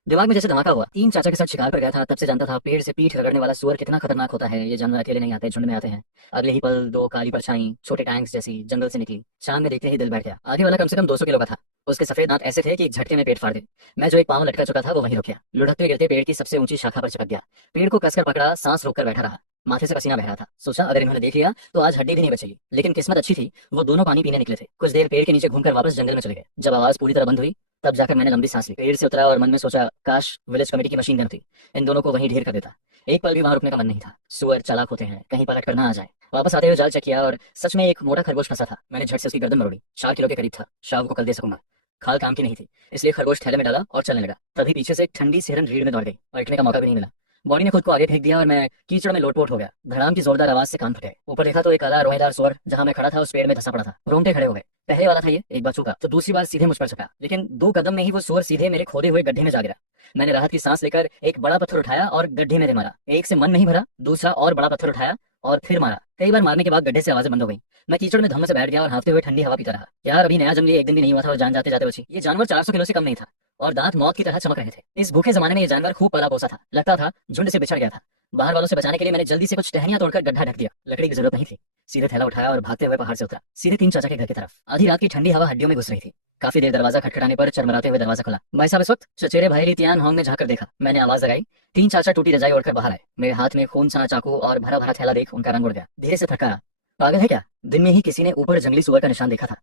दिमाग में जैसे धमाका हुआ। 3 चाचा के साथ शिकार पर गया था, तब से जानता था पेड़ से पीठ रगड़ने वाला सुअर कितना खतरनाक होता है। ये जानवर अकेले नहीं आते, झुंड में आते हैं। अगले ही पल 2 काली परछाई छोटे टैंक्स जैसी जंगल से निकली। चांद में देखते ही दिल बैठ गया। आगे वाला कम से कम 200 किलो का था। उसके सफेद दांत ऐसे थे कि एक झटके में पेट फाड़ दे। मैं जो एक पांव लटका चुका था वो वहीं रुक गया। लुढ़कते गिरते पेड़ की सबसे ऊंची शाखा पर चिपक गया। पेड़ को कसकर पकड़ा, सांस रोककर बैठा रहा। माथे से पसीना बह रहा था। सोचा अगर इन्होंने देख लिया तो आज हड्डी भी नहीं बचेगी। लेकिन किस्मत अच्छी थी, वो दोनों पानी पीने निकले थे। कुछ देर पेड़ के नीचे घूमकर वापस जंगल में चले गए। जब आवाज पूरी तरह बंद हुई तब जाकर मैंने लंबी सांस ली। पेड़ से उतरा और मन में सोचा, काश विलेज कमेटी की मशीन गन होती, इन दोनों को वहीं ढेर कर देता। एक पल भी वहां रुकने का मन नहीं था। सुअर चालाक होते हैं, कहीं पलट कर ना आ जाए। वापस आते हुए जाल चेक किया और सच में एक मोटा खरगोश फंसा था। मैंने झट से उसकी गर्दन मरोड़ी। 4 किलो के करीब था। शाम को कल दे सकूंगा। खाल काम की नहीं थी, इसलिए खरगोश थैले में डाला और चलने लगा। तभी पीछे से एक ठंडी सिहरन रीढ़ में दौड़ गई और इटने का मौका भी नहीं मिला। बॉडी ने खुद को आगे फेंक दिया और मैं कीचड़ में लोटपोट हो गया। धड़ाम की जोरदार आवाज से कान फटे। ऊपर देखा तो एक काला रोएदार सुअर जहां मैं खड़ा था उस पेड़ में धंसा पड़ा था। रोंगटे खड़े हो गए। पहले वाला था ये, एक बार चूका तो दूसरी बार सीधे मुझ पर चढ़ा, लेकिन 2 कदम में ही वो सुअर सीधे मेरे खोदे हुए गड्ढे में जा गिरा। मैंने राहत की सांस लेकर एक बड़ा पत्थर उठाया और गड्ढे में दे मारा। एक से मन नहीं भरा, दूसरा और बड़ा पत्थर उठाया और फिर मारा। कई बार मारने के बाद गड्ढे से आवाजें बंद हो गई। मैं कीचड़ में धम्म से बैठ गया और हाँफते हुए ठंडी हवा पीता रहा। यार अभी नया जंगली एक दिन भी नहीं हुआ था और जान जाते जाते बची। ये जानवर 400 किलो से कम नहीं था और दांत मौत की तरह चमक रहे थे। इस भूखे जमाने में ये जानवर खूब पला पोसा था। लगता था झुंड से बिछड़ गया था। बाहर वालों से बचाने के लिए मैंने जल्दी से कुछ टहनियां तोड़कर गड्ढा ढक दिया। लकड़ी की जरूरत नहीं थी। सीधे थैला उठाया और भागते हुए पहाड़ से उतरा, सीधे 3 चाचा के घर की तरफ। आधी रात की ठंडी हवा हड्डियों में घुस रही थी। काफी देर दरवाजा खटखटाने पर चरमराते हुए दरवाजा खुला। भाई साहब इस वक्त? चचेरे भाई ली तियान होंग ने झांक कर देखा। मैंने आवाज लगाई। 3 चाचा टूटी रजाई ओढ़कर बाहर आए। मेरे हाथ में खून सा चाकू और भरा भरा थैला देख उनका रंग उड़ गया। धीरे से थका, पागल है क्या? दिन में ही किसी ने ऊपर जंगली सुअर का निशान देखा था।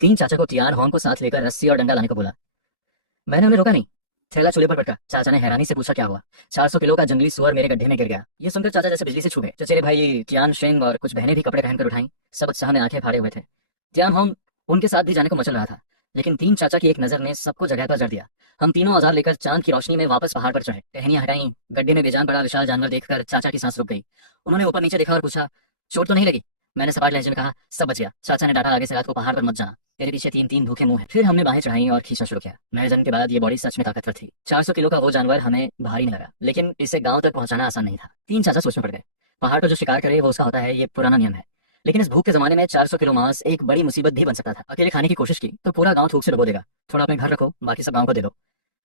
3 चाचा को तियान होंग को साथ लेकर रस्सी और डंडा लाने को बोला। मैंने उन्हें रोका नहीं। थैला चूल्हे पर पटका। चाचा ने हैरानी से पूछा, क्या हुआ? 400 किलो का जंगली सुअर मेरे गड्ढे में गिर गया। ये सुनकर चाचा जैसे बिजली से छू गए। चचेरे भाई तियान शेंग और कुछ बहनें भी कपड़े पहनकर उठाई। सब उत्साह में आंखें फाड़े हुए थे। तियान होंग उनके साथ भी जाने को मचल रहा था, लेकिन 3 चाचा की एक नजर ने सबको जगह पर जड़ दिया। हम तीनों औजार लेकर चांद की रोशनी में वापस पहाड़ पर चढ़े। टहनियां हटाई। गड्ढे में बेजान पड़ा विशाल जानवर देखकर चाचा की सांस रुक गई। उन्होंने ऊपर नीचे देखा और पूछा, चोट तो नहीं लगी? मैंने सपाट लहजे में कहा, सब बच गया। चाचा ने डांटा, आगे से रात को पहाड़ पर मत जाना, तेरे पीछे 3-3 भूखे मुंह हैं। फिर हमने बाहें चढ़ाई और खींचना शुरू किया। मेरे जन्म के बाद ये बॉडी सच में ताकतवर थी। 400 किलो का वो जानवर हमें भारी नहीं लगा, लेकिन इसे गांव तक पहुंचाना आसान नहीं था। 3 चाचा सोच में पड़ गए। पहाड़ पर जो शिकार करे वो उसका होता है, ये पुराना नियम है। लेकिन इस भूख के जमाने में 400 किलो मांस एक बड़ी मुसीबत भी बन सकता था। अकेले खाने की कोशिश की तो पूरा गांव थूक से डुबो देगा। थोड़ा अपने घर रखो, बाकी सब गांव को दे दो।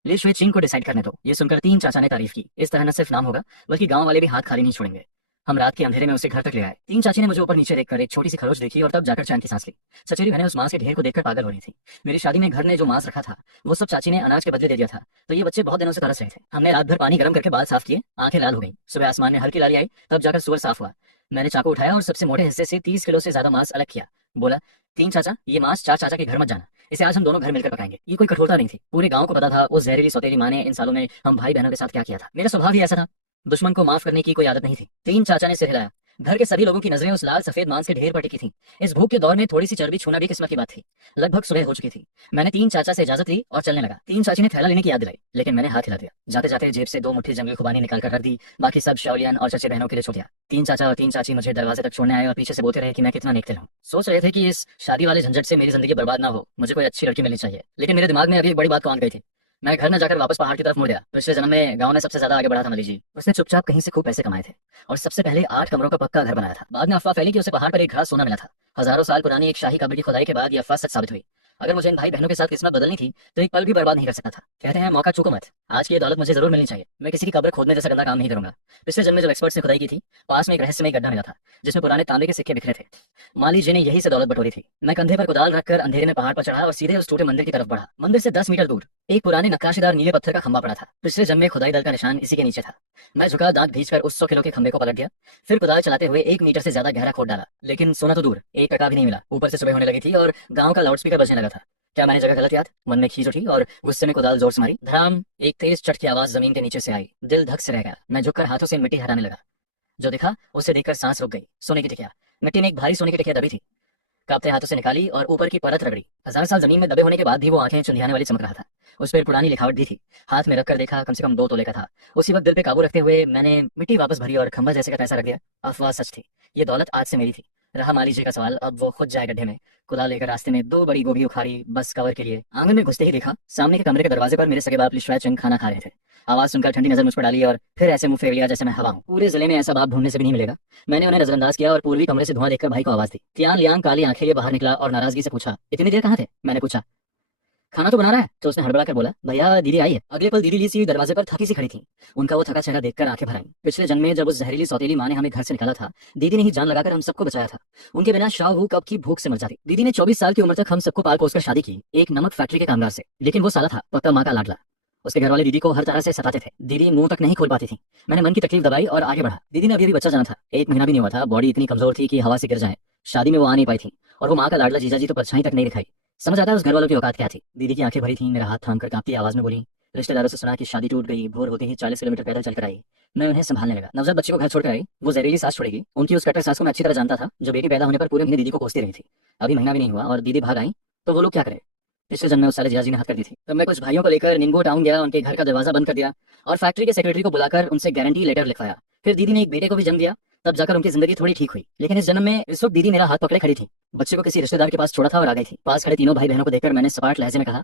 ली शुई चिंग को डिसाइड करने दो। ये सुनकर तीन चाचा ने तारीफ की। इस तरह न सिर्फ नाम होगा बल्कि गांव वाले भी हाथ खाली नहीं छोड़ेंगे। हम रात के अंधेरे में उसे घर तक ले आए। तीन चाची ने मुझे ऊपर नीचे देखकर एक छोटी सी खरोच देखी और तब जाकर चैन की सांस ली। चचेरी बहनें उस मांस के ढेर को देखकर पागल हो रही थी। मेरी शादी में घर ने जो मांस रखा था वो सब चाची ने अनाज के बदले दे दिया था, तो ये बच्चे बहुत दिनों से तरस रहे थे। हमने रात भर पानी गर्म करके बाल साफ किए, आंखें लाल हो गई। सुबह आसमान में हल्की लाली आई, तब जाकर सुअर साफ हुआ। मैंने चाकू उठाया और सबसे मोटे हिस्से से 30 किलो से ज्यादा मांस अलग किया। बोला, तीन चाचा, ये मांस चार चाचा के घर मत जाना, इसे आज हम दोनों घर मिलकर पकाएंगे। ये कोई कठोरता नहीं थी, पूरे गांव को पता था उस जहरीली सौतेली माँ ने इन सालों में हम भाई बहनों के साथ क्या किया था। मेरा स्वभाव ही ऐसा था, दुश्मन को माफ करने की कोई आदत नहीं थी। तीन चाचा ने सिर हिलाया। घर के सभी लोगों की नजरें उस लाल सफेद मांस के ढेर पर टिकी थीं। इस भूख के दौर में थोड़ी सी चर्बी छूना भी किस्मत की बात थी। लगभग सुबह हो चुकी थी। मैंने तीन चाचा से इजाजत ली और चलने लगा। तीन चाची ने थैला लेने की याद दिलाई, लेकिन मैंने हाथ हिला दिया। जाते जाते जेब से 2 मुट्ठी जंगली खुबानी निकाल कर रख दी, बाकी सब शाओलियन और चचे बहनों के लिए छोड़ दिया। तीन चाचा और तीन चाची मुझे दरवाजे तक छोड़ने आए और पीछे से बोलते रहे कि मैं कितना नेक दिल हूं। सोच रहे थे कि इस शादी वाले झंझट से मेरी जिंदगी बर्बाद ना हो, मुझे कोई अच्छी लड़की मिलनी चाहिए। लेकिन मेरे दिमाग में अभी एक बड़ी बात कौन गई थी। मैं घर न जाकर वापस पहाड़ की तरफ मुड़ गया। पिछले जन्म में गांव में सबसे ज्यादा आगे बढ़ा था मली जी। उसने चुपचाप कहीं से खूब पैसे कमाए थे और सबसे पहले 8 कमरों का पक्का घर बनाया था। बाद में अफवाह फैली कि उसे पहाड़ पर एक घड़ा सोना मिला था। हजारों साल पुरानी एक शाही कब्र की खुदाई के बाद यह अफवाह सच साबित हुई। अगर मुझे इन भाई बहनों के साथ किस्मत बदलनी थी तो एक पल भी बर्बाद नहीं कर सकता था। कहते हैं मौका चूको मत, आज की ये दौलत मुझे जरूर मिलनी चाहिए। मैं किसी की कब्र खोदने जैसा गंदा काम नहीं करूंगा। पिछले जन्म में जब एक्सपर्ट ने खुदाई की थी, पास में एक रहस्यमय गड्ढा मिला था जिसमें पुराने तांबे के सिक्के बिखरे थे। माली जी ने यही से दौलत बटोरी थी। मैं कंधे पर कुदाल रखकर अंधेरे में पहाड़ पर चढ़ा और सीधे उस छोटे मंदिर की तरफ बढ़ा। मंदिर से 10 मीटर दूर एक पुराने नक्काशीदार नीले पत्थर का खंभा पड़ा था। पिछले जन्म में खुदाई दल का निशान इसी के नीचे था। मैं झुका, दांत भींचकर उस 100 किलो के खंभे को पलट दिया। फिर कुदाल चलाते हुए 1 मीटर से ज्यादा गहरा खोद डाला, लेकिन सोना तो दूर, 1 टका भी नहीं मिला। ऊपर से सुबह होने लगी थी और गांव का लाउडस्पीकर बजने लगा था। क्या मैंने जगह गलत याद? मन में खींच उठी और गुस्से में कुदाल जोर से मारी। धड़ाम, एक तेज चट की आवाज जमीन के नीचे से आई। दिल धक से रह गया। मैं झुककर हाथों से मिट्टी हटाने लगा। जो दिखा उसे देखकर सांस रुक गई। सोने की टिकिया। मिट्टी में एक भारी सोने की टिकिया दबी थी। कांपते हाथों से निकाली और ऊपर की परत रगड़ी। 1000 साल जमीन में दबे होने के बाद भी वो आंखें चुंधियाने वाली चमक रहा था। उस पर पुरानी लिखावट भी थी। हाथ में रखकर देखा, कम से कम 2 तोले का था। उसी वक्त दिल पे काबू रखते हुए मैंने मिट्टी वापस भरी और खंभा जैसे का तैसा रख दिया। अफवाह सच थी, ये दौलत आज से मेरी थी। रहा माली जी का सवाल, अब वो खुद जाए गड्ढे में। कुदाल लेकर रास्ते में 2 बड़ी गोभी उखाड़ी, बस कवर के लिए। आंगन में घुसते ही देखा सामने के कमरे के दरवाजे पर मेरे सगे बाप लिश्वाय चंग खाना खा रहे थे। आवाज सुनकर ठंडी नजर मुझ पर डाली और फिर ऐसे मुंह फेर लिया जैसे मैं हवा हूं। पूरे जिले में ऐसा बाप ढूंढने से भी नहीं मिलेगा। मैंने उन्हें नजरअंदाज किया और पूर्वी कमरे से धुआं देखकर भाई को आवाज दी। तियान लियांग काली आंखें लिए बाहर निकला और नाराजगी से पूछा, इतनी देर कहाँ थे? मैंने पूछा, खाना तो बना रहा है। तो उसने हड़बड़ा कर बोला, भैया दीदी आई है। अगले पल दीदी लीसी दरवाजे पर थकी सी खड़ी थी। उनका वो थका चेहरा देखकर आंखें भर आईं। पिछले जन्म में जब उस जहरीली सौतेली माँ ने हमें घर से निकाला था, दीदी ने ही जान लगाकर हम सबको बचाया था। उनके बिना शाह हूँ कब की भूख से मर जाती। दीदी ने 24 साल की उम्र तक हम सबको पाल पोस कर शादी की, एक नमक फैक्ट्री के कामगार से। लेकिन वो साला था पक्का माँ का लाडला। उसके घर वाले दीदी को हर तरह से सताते थे। दीदी मुंह तक नहीं खोल पाती थी। मैंने मन की तकलीफ दबाई और आगे बढ़ा। दीदी ने अभी बच्चा जाना था, 1 महीना भी नहीं हुआ था। बॉडी इतनी कमजोर थी कि हवा से गिर जाए। शादी में वो आ नहीं पाई थी और वो माँ का लाडला जीजाजी तो परछाई तक नहीं दिखाई। समझ आता है उस घर वालों की औकात क्या थी। दीदी की आंखें भरी थी। मेरा हाथ थामकर कांपती आवाज में बोली, रिश्तेदारों से सुना कि शादी टूट गई। भोर होते ही 40 किलोमीटर पैदल चलकर आई। मैं उन्हें संभालने लगा। नवजात बच्चे को घर छोड़कर आई। वो जहरीली सांस छोड़ेगी। उनकी उस कट्टर सांस को मैं अच्छी तरह जानता था, जो बेटी पैदा होने पर पूरे महीने दीदी को कोसती रही थी। अभी महीना भी नहीं हुआ और दीदी भाग आई तो वो लोग क्या करें। पिछले जन्म में उस साले जीजाजी ने हद कर दी थी। तब मैं कुछ भाइयों को लेकर निंगो टाउन गया। उनके घर का दरवाजा बंद कर दिया और फैक्ट्री के सेक्रेटरी को बुलाकर उनसे गारंटी लेटर लिखवाया। फिर दीदी ने एक बेटे को भी जन्म दिया। तब जाकर उनकी जिंदगी थोड़ी ठीक हुई। लेकिन इस जन्म में इस वक्त दीदी मेरा हाथ पकड़े खड़ी थी। बच्चे को किसी रिश्तेदार के पास छोड़ा था और आ गई थी। पास खड़े तीनों भाई बहनों को देखकर मैंने सपाट लहजे में कहा,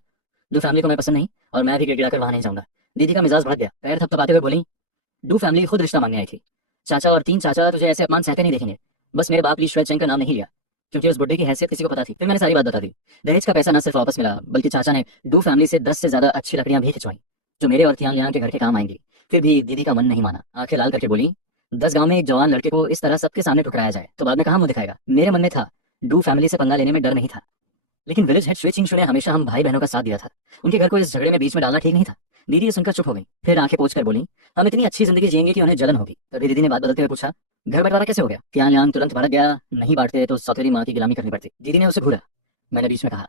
डू फैमिली को मैं पसंद नहीं और मैं भी गिड़गिड़ाकर वहां नहीं जाऊंगा। दीदी का मिजाज भड़क गया। पैर थपथपाते हुए बोली, डू फैमिली खुद रिश्ता मांगने आई थी। चाचा और 3 चाचा तुझे ऐसे अपमान सहते नहीं देखेंगे। बस मेरे बाप ली श्वेत चंग का नाम नहीं लिया क्योंकि उस बुड्ढे की हैसियत किसी को पता थी। फिर मैंने सारी बात बता दी। दहेज का पैसा न सिर्फ वापस मिला बल्कि चाचा ने डू फैमिली से 10 से ज्यादा अच्छी लकड़ियां भी खिंचवाई जो मेरे और तियान लियांग के घर के काम आएंगी। फिर भी दीदी का मन नहीं माना। आंखें लाल करके बोली, 10 गांव में एक जवान लड़के को इस तरह सबके सामने ठुकराया जाए तो बाद में कहां मुंह दिखाएगा। मेरे मन में था, डू फैमिली से पंगा लेने में डर नहीं था, लेकिन विलेज हेड श्वे चिंग ने हमेशा हम भाई बहनों का साथ दिया था। उनके घर को इस झगड़े में बीच में डालना ठीक नहीं था। दीदी ये सुनकर चुप हो गई। फिर आंखें पोंछकर बोली, हम इतनी अच्छी जिंदगी जिएंगे कि उन्हें जलन होगी। तभी दीदी ने बात बदलते हुए पूछा, घर बंटवारा कैसे हो गया? तियान लियांग तुरंत भड़क गया, नहीं बांटते तो सौतेली माँ की गुलामी करनी पड़ती। दीदी ने उसे घूरा। मैंने बीच में कहा,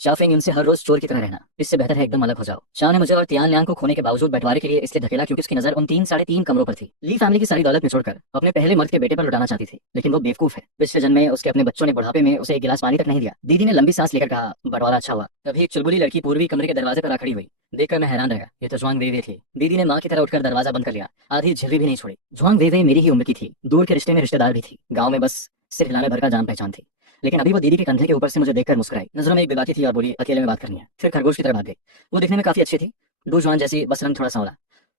शाओफेंग, इनसे हर रोज चोर की तरह रहना, इससे बेहतर है एकदम अलग हो जाओ। शाओ ने मुझे और तियान लियांग को खोने के बावजूद बंटवारे के लिए इसलिए धकेला क्योंकि उसकी नजर उन 3 साढ़े 3 कमरों पर थी। ली फैमिली की सारी दौलत निचोड़कर अपने पहले मर्द के बेटे पर लुटाना चाहती थी, लेकिन वो बेवकूफ है। पिछले जन्म में उसके अपने बच्चों ने बुढ़ापे में उसे 1 गिलास पानी तक नहीं दिया। दीदी ने लंबी सांस लेकर कहा, बंटवारा अच्छा हुआ। तभी एक चुलबुली लड़की पूर्वी कमरे के दरवाजे पर आ खड़ी हुई। देखकर मैं हैरान रह गया। ये तो ज्वांग वेवे थी। दीदी ने माँ की तरह उठकर दरवाजा बंद कर लिया। आधी झिल्ली भी नहीं छोड़ी। ज्वांग वेवे मेरी ही उम्र की थी। दूर के रिश्ते में रिश्तेदार भी थी। गाँव में बस सिर हिलाने भर का जान पहचान थी। लेकिन अभी वो दीदी के कंधे के ऊपर से मुझे देखकर मुस्कुराई। नजरों में एक बेबाकी थी और बोली, अकेले में बात करनी है। फिर खरगोश की तरह भाग गई। वो दिखने में काफी अच्छी थी, डू जवान जैसी, बस रंग थोड़ा सांवला।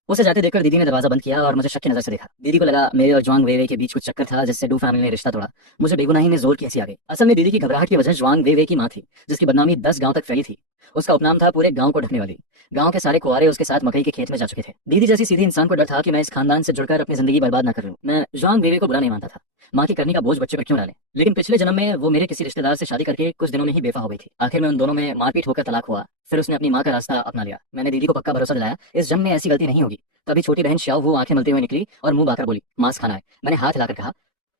उसे जाते देखकर दीदी ने दरवाजा बंद किया और मुझे शक की नजर से देखा। दीदी को लगा मेरे और ज्वांग वेवे के बीच कुछ चक्कर था जिससे डू फैमिली ने रिश्ता तोड़ा। मुझे बेगुनाही में जोर की हंसी आ गई। असल में दीदी की घबराहट की वजह ज्वांग वेवे की माँ थी, जिसकी बदनामी 10 गांव तक फैली थी। उसका उपनाम था पूरे गांव को ढकने वाली। गांव के सारे कुआरे उसके साथ मकई के खेत में जा चुके थे। दीदी जैसी सीधी इंसान को डर था कि मैं इस खानदान से जुड़कर अपनी जिंदगी बर्बाद न कर लूं। मैं ज्वांग वेवे को बुरा नहीं मानता था, माँ की करनी का बोझ बच्चे पर क्यों डाले, लेकिन पिछले जन्म में वो मेरे किसी रिश्तेदार से शादी करके कुछ दिनों में ही बेफा हो गई थी। आखिर में उन दोनों में मारपीट होकर तलाक हुआ। फिर उसने अपनी माँ का रास्ता अपना लिया। मैंने दीदी को पक्का भरोसा दिलाया इस जन्म में ऐसी गलती नहीं होगी। तभी छोटी बहन श्याओ वो आंखें मलते हुए निकली और मुंह बाकर बोली, मांस खाना है। मैंने हाथ हिलाकर कहा,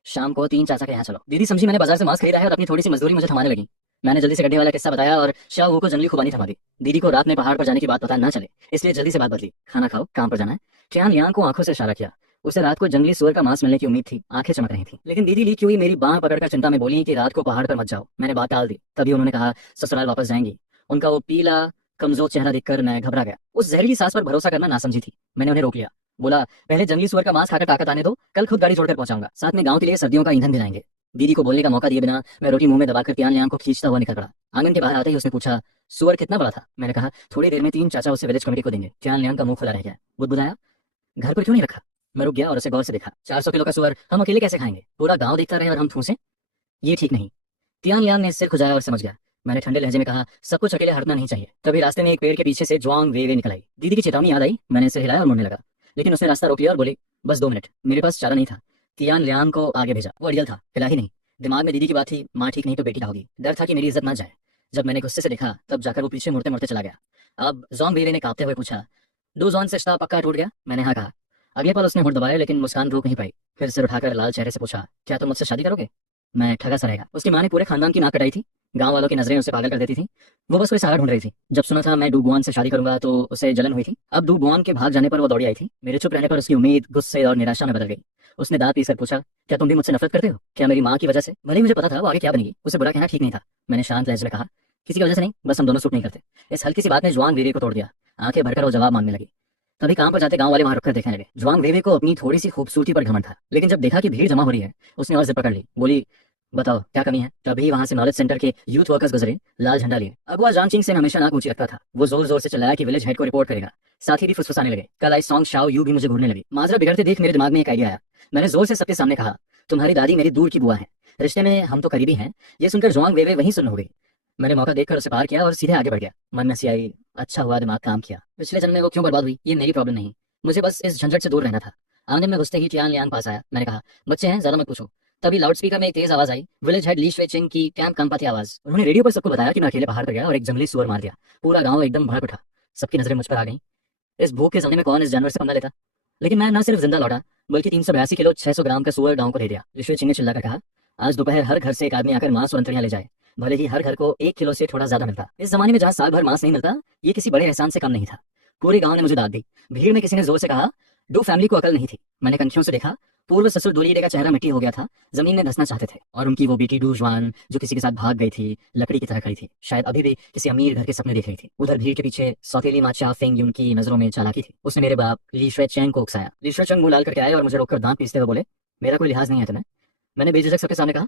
शाम को तीन चाचा के यहाँ चलो। दीदी समझी मैंने बाजार से मांस खरीदा है और अपनी थोड़ी सी मजदूरी मुझे थमाने लगी। मैंने जल्दी से गड्ढे वाला किस्सा बताया और शाह को जंगली खुबानी थमा दी। दीदी को रात में पहाड़ पर जाने की बात पता ना चले, इसलिए जल्दी से बात बदली। खाना खाओ, काम पर जाना है। टियान लियांग को आंखों से इशारा किया। उसे रात को जंगली सुअर का मांस मिलने की उम्मीद थी, आंखें चमक रही थी। लेकिन दीदी ली की हुई मेरी बांह पकड़कर चिंता में बोली कि रात को पहाड़ पर मत जाओ। मैंने बात टाल दी। तभी उन्होंने कहा ससुराल वापस जाएंगी। उनका वो पीला कमजोर चेहरा देखकर मैं घबरा गया। उस जहरीली सांस पर भरोसा करना नासमझी थी। मैंने उन्हें रोक लिया। बोला, पहले जंगली सुअर का मांस खाकर ताकत आने दो, कल खुद गाड़ी छोड़कर पहुंचाऊंगा। साथ में गांव के लिए सर्दियों का ईंधन भी लाएंगे। दीदी को बोलने का मौका दिए बिना मैं रोटी मुंह में दबाकर तियान लियांग को खींचता हुआ निकल पड़ा। आंगन के बाहर आते ही उसने पूछा, सुअर कितना बड़ा था? मैंने कहा, थोड़ी देर में 3 चाचा उसे विलेज कमेटी को देंगे। तियान लियांग का मुंह खुला रह गया। बुदबुदाया, घर पर क्यों नहीं रखा? मैं रुक गया और उसे गौर से देखा। 400 किलो का सुअर हम अकेले कैसे खाएंगे? पूरा गांव देखता रहे और हम ठूसे? ये ठीक नहीं। तियान लियांग ने सिर खुजाया और समझ गया। मैंने ठंडे लहजे में कहा, सब कुछ अकेले हटना नहीं चाहिए। तभी रास्ते में एक पेड़ के पीछे से ज्वांग वेवे निकल आई। दीदी की चेतावनी याद आई। मैंने सिर हिलाया और मुड़ने लगा, लेकिन उसने रास्ता रोक लिया और बोली, बस 2 मिनट। मेरे पास चारा नहीं था। तियान लियांग को आगे भेजा। वो अड़ियल था, हिला ही नहीं। दिमाग में दीदी की बात थी, माँ ठीक नहीं तो बेटी क्या होगी। डर था कि मेरी इज्जत ना जाए। जब मैंने गुस्से से देखा तब जाकर वो पीछे मुड़ते मुड़ते चला गया। अब जॉन्ग वेवे ने कांपते हुए पूछा, डू जॉन से रिश्ता पक्का टूट गया? मैंने हाँ कहा। अगले पल उसने होंठ दबाया, लेकिन मुस्कान रोक नहीं पाई। फिर सिर उठाकर लाल चेहरे से पूछा, क्या तुम मुझसे शादी करोगे? मैं ठगा सा रहेगा। उसकी माँ ने पूरे खानदान की नाक कटाई थी। गांव वालों की नजरें उसे पागल कर देती थी। वो बस कोई सहारा ढूंढ रही थी। जब सुना था मैं डू बुआन से शादी करूंगा तो उसे जलन हुई थी। अब डू बुआन के भाग जाने पर वो दौड़ी आई थी। मेरे चुप रहने पर उसकी उम्मीद गुस्से और निराशा में बदल गई। उसने दांत पीसकर पूछा, क्या तुम भी मुझसे नफरत करते हो? क्या मेरी माँ की वजह से? भले ही मुझे पता था वो आगे क्या बनेगी, उसे बुरा कहना ठीक नहीं था। मैंने शांत लहजे में कहा, किसी की वजह से नहीं, बस हम दोनों सूट नहीं करते। इस हल्की सी बात ने ज्वांग वेवे को तोड़ दिया। आंखें भरकर वो जवाब मांगने लगी। तभी काम पर जाते गांव वाले वहां रुककर देखने लगे। ज्वांग वेवे को अपनी थोड़ी सी खूबसूरती पर घमंड था, लेकिन जब देखा कि भीड़ जमा हो रही है उसने और जिद पकड़ ली। बोली, बताओ क्या कमी है? तभी वहां से नॉलेज सेंटर के यूथ वर्कर्स गुजरे, लाल झंडा लिए। अगवा जानचिंग से हमेशा नाक ऊंची रखता था। वो जोर जोर से चिल्लाया कि विलेज हेड को रिपोर्ट करेगा। साथ ही भी फुसफुसाने लगे। कल आई सॉन्ग शाओ यू भी मुझे घूरने लगी। माजरा बिगड़ते देख मेरे दिमाग में एक आइडिया आया। मैंने जोर से सबके सामने कहा, तुम्हारी दादी मेरी दूर की बुआ है, रिश्ते में हम तो करीबी हैं। ये सुनकर ज्वांग वेवे वहीं सुन्न हो गई। मैंने मौका देखकर उसे पार किया और सीधे आगे बढ़ गया। मन में हंसी आई, अच्छा हुआ दिमाग काम किया। पिछले जन्म में वो क्यों बर्बाद हुई ये मेरी प्रॉब्लम नहीं, मुझे बस इस झंझट से दूर रहना था। आंगन में घुसते ही टियान लियांग पास आया। मैंने कहा, बच्चे हैं, ज्यादा मत पूछो। तभी लाउडस्पीकर में एक तेज आवाज आई, विलेज हेड ली शुए चिंग की कैंप कंपा थी आवाज। उन्होंने रेडियो पर सबको बताया कि मैं अकेले पहाड़ पर गया और एक जंगली सुअर मार दिया। पूरा गांव एकदम भड़क उठा। सबकी नजरें मुझ पर आ गईं। इस भूख के समय में कौन इस जानवर से पंगा लेता? लेकिन मैं न सिर्फ जिंदा लौटा, बल्कि 382 किलो 600 ग्राम का सुअर गांव को दे दिया। ली शुए चिंग ने चिल्लाकर कहा, आज दोपहर हर घर से एक आदमी आकर मांस और अंतड़ियां ले जाए, भले ही हर घर को 1 किलो से थोड़ा ज्यादा मिलता। इस जमाने में जहाँ साल भर मांस नहीं मिलता, ये किसी बड़े एहसान से कम नहीं था। पूरे गांव ने मुझे दाद दी। भीड़ में किसी ने जोर से कहा, डू फैमिली को अकल नहीं थी। मैंने कनखियों से देखा, पूर्व ससुर दोलीडे का चेहरा मिट्टी हो गया था, जमीन में धंसना चाहते थे। और उनकी वो बेटी डू ज्वान जो किसी के साथ भाग गई थी, लकड़ी की तरह खड़ी थी, शायद अभी भी किसी अमीर घर के सपने देख रही थी। उधर भीड़ के पीछे सौतेली माँ चा फेंग युन की नजरों में चालाकी थी। उसने मेरे बाप ली शुए चैंग को उकसाया। ली शुए चैंग मुंह लाल करके आए और मुझे रोककर दांत पीसते हुए बोले, मेरा कोई लिहाज नहीं है तुम्हें? मैंने बेझिझक सबके सामने कहा,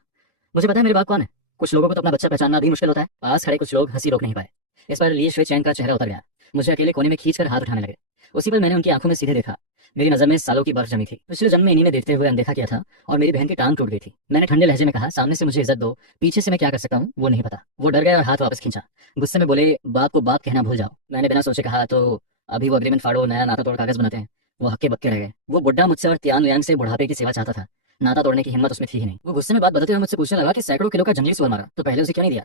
मुझे पता है मेरे बाप कौन है। कुछ लोगों को तो अपना बच्चा पहचानना भी मुश्किल होता है। पास खड़े कुछ लोग हंसी रोक नहीं पाए। इस पर ली शुए चैंग का चेहरा उतर गया। मुझे अकेले कोने में खींचकर हाथ उठाने लगे। उसी पर मैंने उनकी आंखों में सीधे देखा। मेरी नजर में सालों की बर्फ जमी थी। पिछले जन्म में इन्हीं में देखते हुए अनदेखा किया था और मेरी बहन की टांग टूट गई थी। मैंने ठंडे लहजे में कहा, सामने से मुझे इज्जत दो, पीछे से मैं क्या कर सकता हूँ वो नहीं पता। वो डर गए और हाथ वापस खींचा। गुस्से में बोले, बाप को बाप कहना भूल जाओ। मैंने बिना सोचे कहा, तो अभी वो अग्रीमेंट फाड़ो, नया नाता तोड़ कागज बनाते हैं। वो हक्के बक्के रह गए। वो बुड्ढा मुझसे और तियान लियांग से बुढ़ापे की सेवा चाहता था, नाता तोड़ने की हिम्मत उसमें थी ही नहीं। वो गुस्से में बात बदलते हुए मुझसे पूछने लगा कि सैकड़ों किलो का जंगली सुअर मारा तो पहले उसे क्यों नहीं दिया।